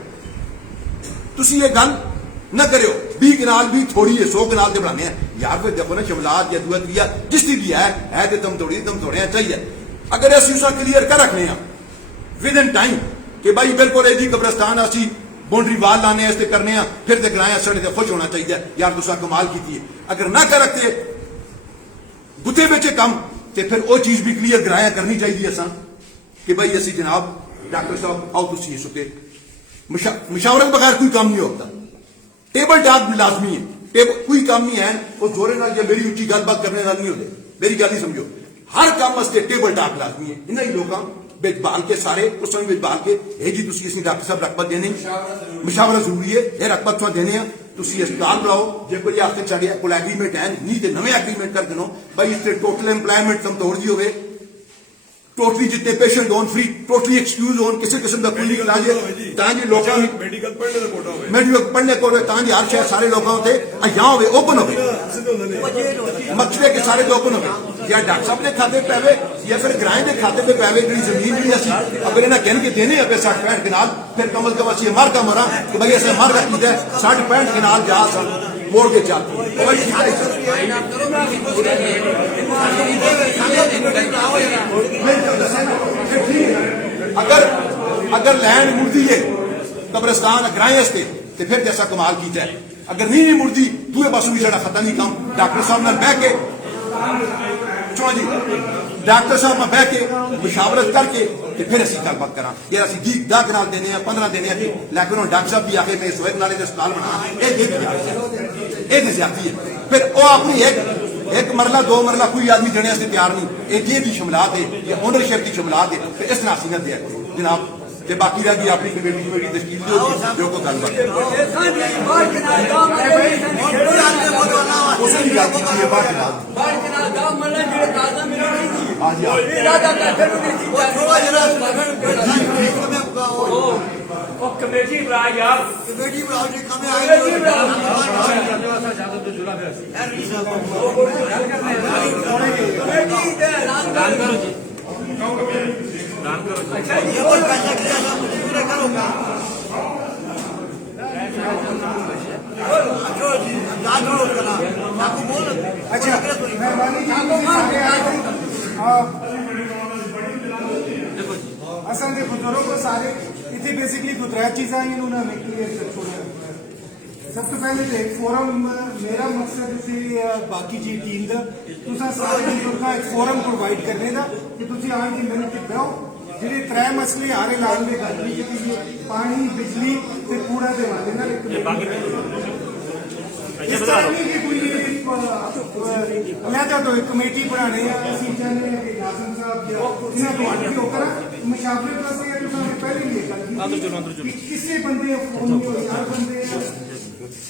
तुम ये गल न करो 20 कनाल भी थोड़ी है 100 कनाल से बनाने यार फिर देखो ना शमलात या दुआ या जिसकी भी है तो दम थोड़े चाहिए अगर असं उसका क्लीयर कर रखने विद इन टाइम कि भाई बिल्कुल यदि कब्रिस्तान असी बाउंड्री वाल लाने करने फिर तो गराया सड़े तो खुश होना चाहिए यार तुसा कमाल की अगर ना कर रखते गुत्ते बेचे कम तो फिर वो चीज भी क्लीयर गराया करनी चाहिए असा कि भाई असी जनाब डॉक्टर साहब आओ तुम इस उत्ते मुशावरत बगैर कोई काम नहीं होता टेबल टॉक भी लाजमी है कोई काम नहीं है वो जोरे नाल या मेरी उच्ची गलबात करने नाल नहीं होते मेरी गल नहीं समझो हर काम वास्ते टेबल टॉक लाजमी है इन्हां ही लोगों बिच बाल के सारे उस समय बिच बाल के है जी तुसी इसनी डॉक्टर साहब रकबत देने मुशावरा जरूरी है ये रकबत तुहां देने तुसी अस्पताल बुलाओ जे कोई आखिर चढ़िया कोई एग्रीमेंट है नहीं तो नवे एग्रीमेंट कर दो भाई इस टोटल एम्प्लॉयमेंट तुम तोड़ दी होवे टोटली जितने पेशेंट होन फ्री टोटली एक्सक्यूज होन किसी किस्म का कोई इलाज है ताकि लोगों मेडिकल पढ़ने का कोटा होवे मेडिकल पढ़ने को ताकि हर शहर सारे लोगों ते यहाँ होवे ओपन होवे मकसद है कि सारे तो ओपन होवे या डॉक्टर साहब ने खाते पैवे या फिर ग्रां के खाते पे पैवे जी जमीन भी असी अगर इन्हें कहन के देने पे 60-65 कनाल फिर कम अज कम असं मार का मरा कि भाई असं मार का कीता 60-65 कनाल जा मोड़ के चल अगर अगर लैंड मुड़ती है कब्रिस्तान ग्रां तो फिर जैसा कमाल किया है अगर नहीं मुड़ती दूए पासों भी जरा खत्म नहीं काम डॉक्टर साहब न बह के चलो जी डॉक्टर साहब में बह के मुशावरत करके फिर असं गलबात करा यार असं 10 कनाल देने 15 देने लेकिन हम डॉक्टर साहब भी आके मैं सोए नाले अस्पताल बना ये ज्यादती है फिर वो अपनी एक मरला 2 मरला कोई आदमी देने से तैयार नहीं ये की शमलात है या ओनरशिप की शमलात है फिर इस तरह असी न दे जनाब ते बाकी रह गई अपनी कमेटी तश्कील जो को गलबात कमेटी बना यार कमेटी बनाओ जी कमें अच्छा मेहरबानी जी सारे आए थे असल के बुजुर्गों को सारे इतनी बेसिकली गुजरात चीज़ा ही उन्होंने हमें क्लियर कर छोड़ा सब तो पहले तो एक फोरम मेरा मकसद सी बाकी जी टीम का तुसा सारे बुजुर्ग एक फोरम प्रोवाइड करने का कि तुम आज की मिनट के बहो ਜਿਹੜੇ 3 मसले आ रहे लाल में गल की पानी बिजली ते कूड़ा के वाले ना इस तरह नहीं कि कोई अलहदा तो एक कमेटी बनाने असं चाहते हैं कि नाज़िम साहब इन्हें तो करा मुशावरत वास्ते पहले ही गल की किसी बंदे फोन हर बंदे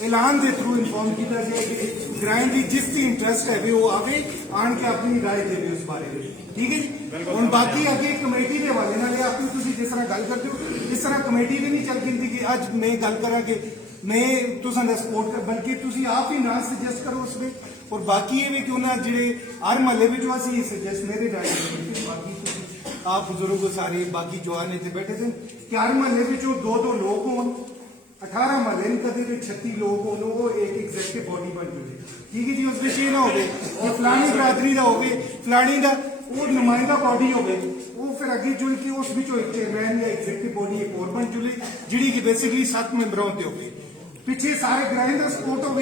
ऐलान के थ्रू इन्फॉर्म किया जाए कि ग्रां की जिसकी इंटरेस्ट है वो आवे आन के अपनी राय दे उस बारे में ठीक है जी हम बाकी अगे कमेटी के हवाले नाल आपकी तुसीं जिस तरह गल करते हो इस तरह कमेटी भी नहीं चल गिनती कि अज मैं गल करा कि मैं तुसां दा सपोर्ट कर बल्कि तुसीं आप ही ना सजेस्ट करो उसमें और बाकी ये भी कि उन्हें जिहड़े हर महल्ले में असीं सजेस्ट मेरे राय बाकी आप बुजुर्ग सारे बाकी जवान इतने बैठे थे कि हर महल्ले में 2-2 लोग हों 18 महल्ले कभी 36 लोग हों वो एक एग्जैक्टिव बॉडी बन चुकी ठीक है जी उस ये ना हो कि फलानी बरादरी का हो फलानी का वो नुमाइंदा बॉडी हो वो फिर अगे जुड़ के उस एक चेयरमैन या एग्जैक्टिव बॉडी एक और बन जुली जी कि बेसिकली 7 मैंबर होते हो पिछे सारे ग्रां का सपोर्ट हो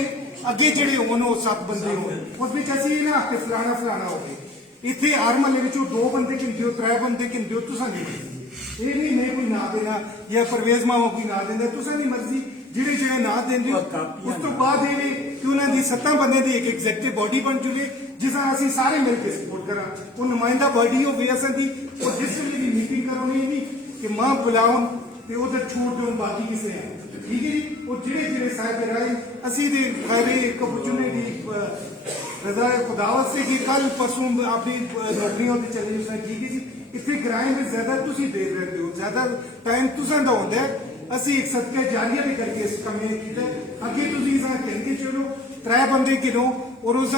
अगे जेडे हो 7 बंदे हो उस असी ना कि फलाना फलाना हो इतने हर महल्ले 2 बंदे गिनते हो 3 बंदे गिनते हो तुसा ये नहीं मैं कोई ना देना या परवेज मावा कोई ना देना तुसा दी मर्जी जिहड़े जिहड़े ना देंदे उस तो बाद ये कि उन्होंने 7 बंदे की एक एग्जैक्टिव बॉडी बन चुकी जिस असीं सारे मिलकर सपोर्ट करा वो नुमाइंदा बॉडी हो असां दी और जिस वे भी मीटिंग करोनी नहीं कि मां बुलाओ तो उधर छूट दो बाकी किसे है ठीक है जी वो जिहड़े जिहड़े साहब राय असीं दे खैर एक पुछने दी रजा खुदावत से कि कल परसों अपनी नौकरियों से चले जाए ठीक है जी इतने ग्रां में ज्यादा तुसीं देर रहते हो ज्यादा टाइम तुसां दा होंदा है असीं एक सदका जारिया भी करके इस कम किया अगे तुसीं कहेंगे चलो 3 बंदे गिनो और उस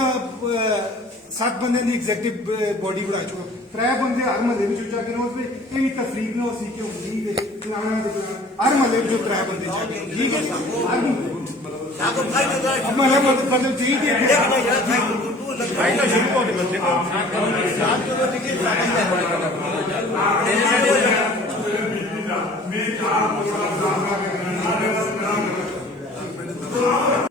7 बंदे की एग्जैक्टिव बॉडी बना चुका 3 बंदे हर महल्ले में जाके ये भी तफरीक न हो कि फलाना हर महल्ले में 3 बंदे जाके ठीक है मतलब ठीक है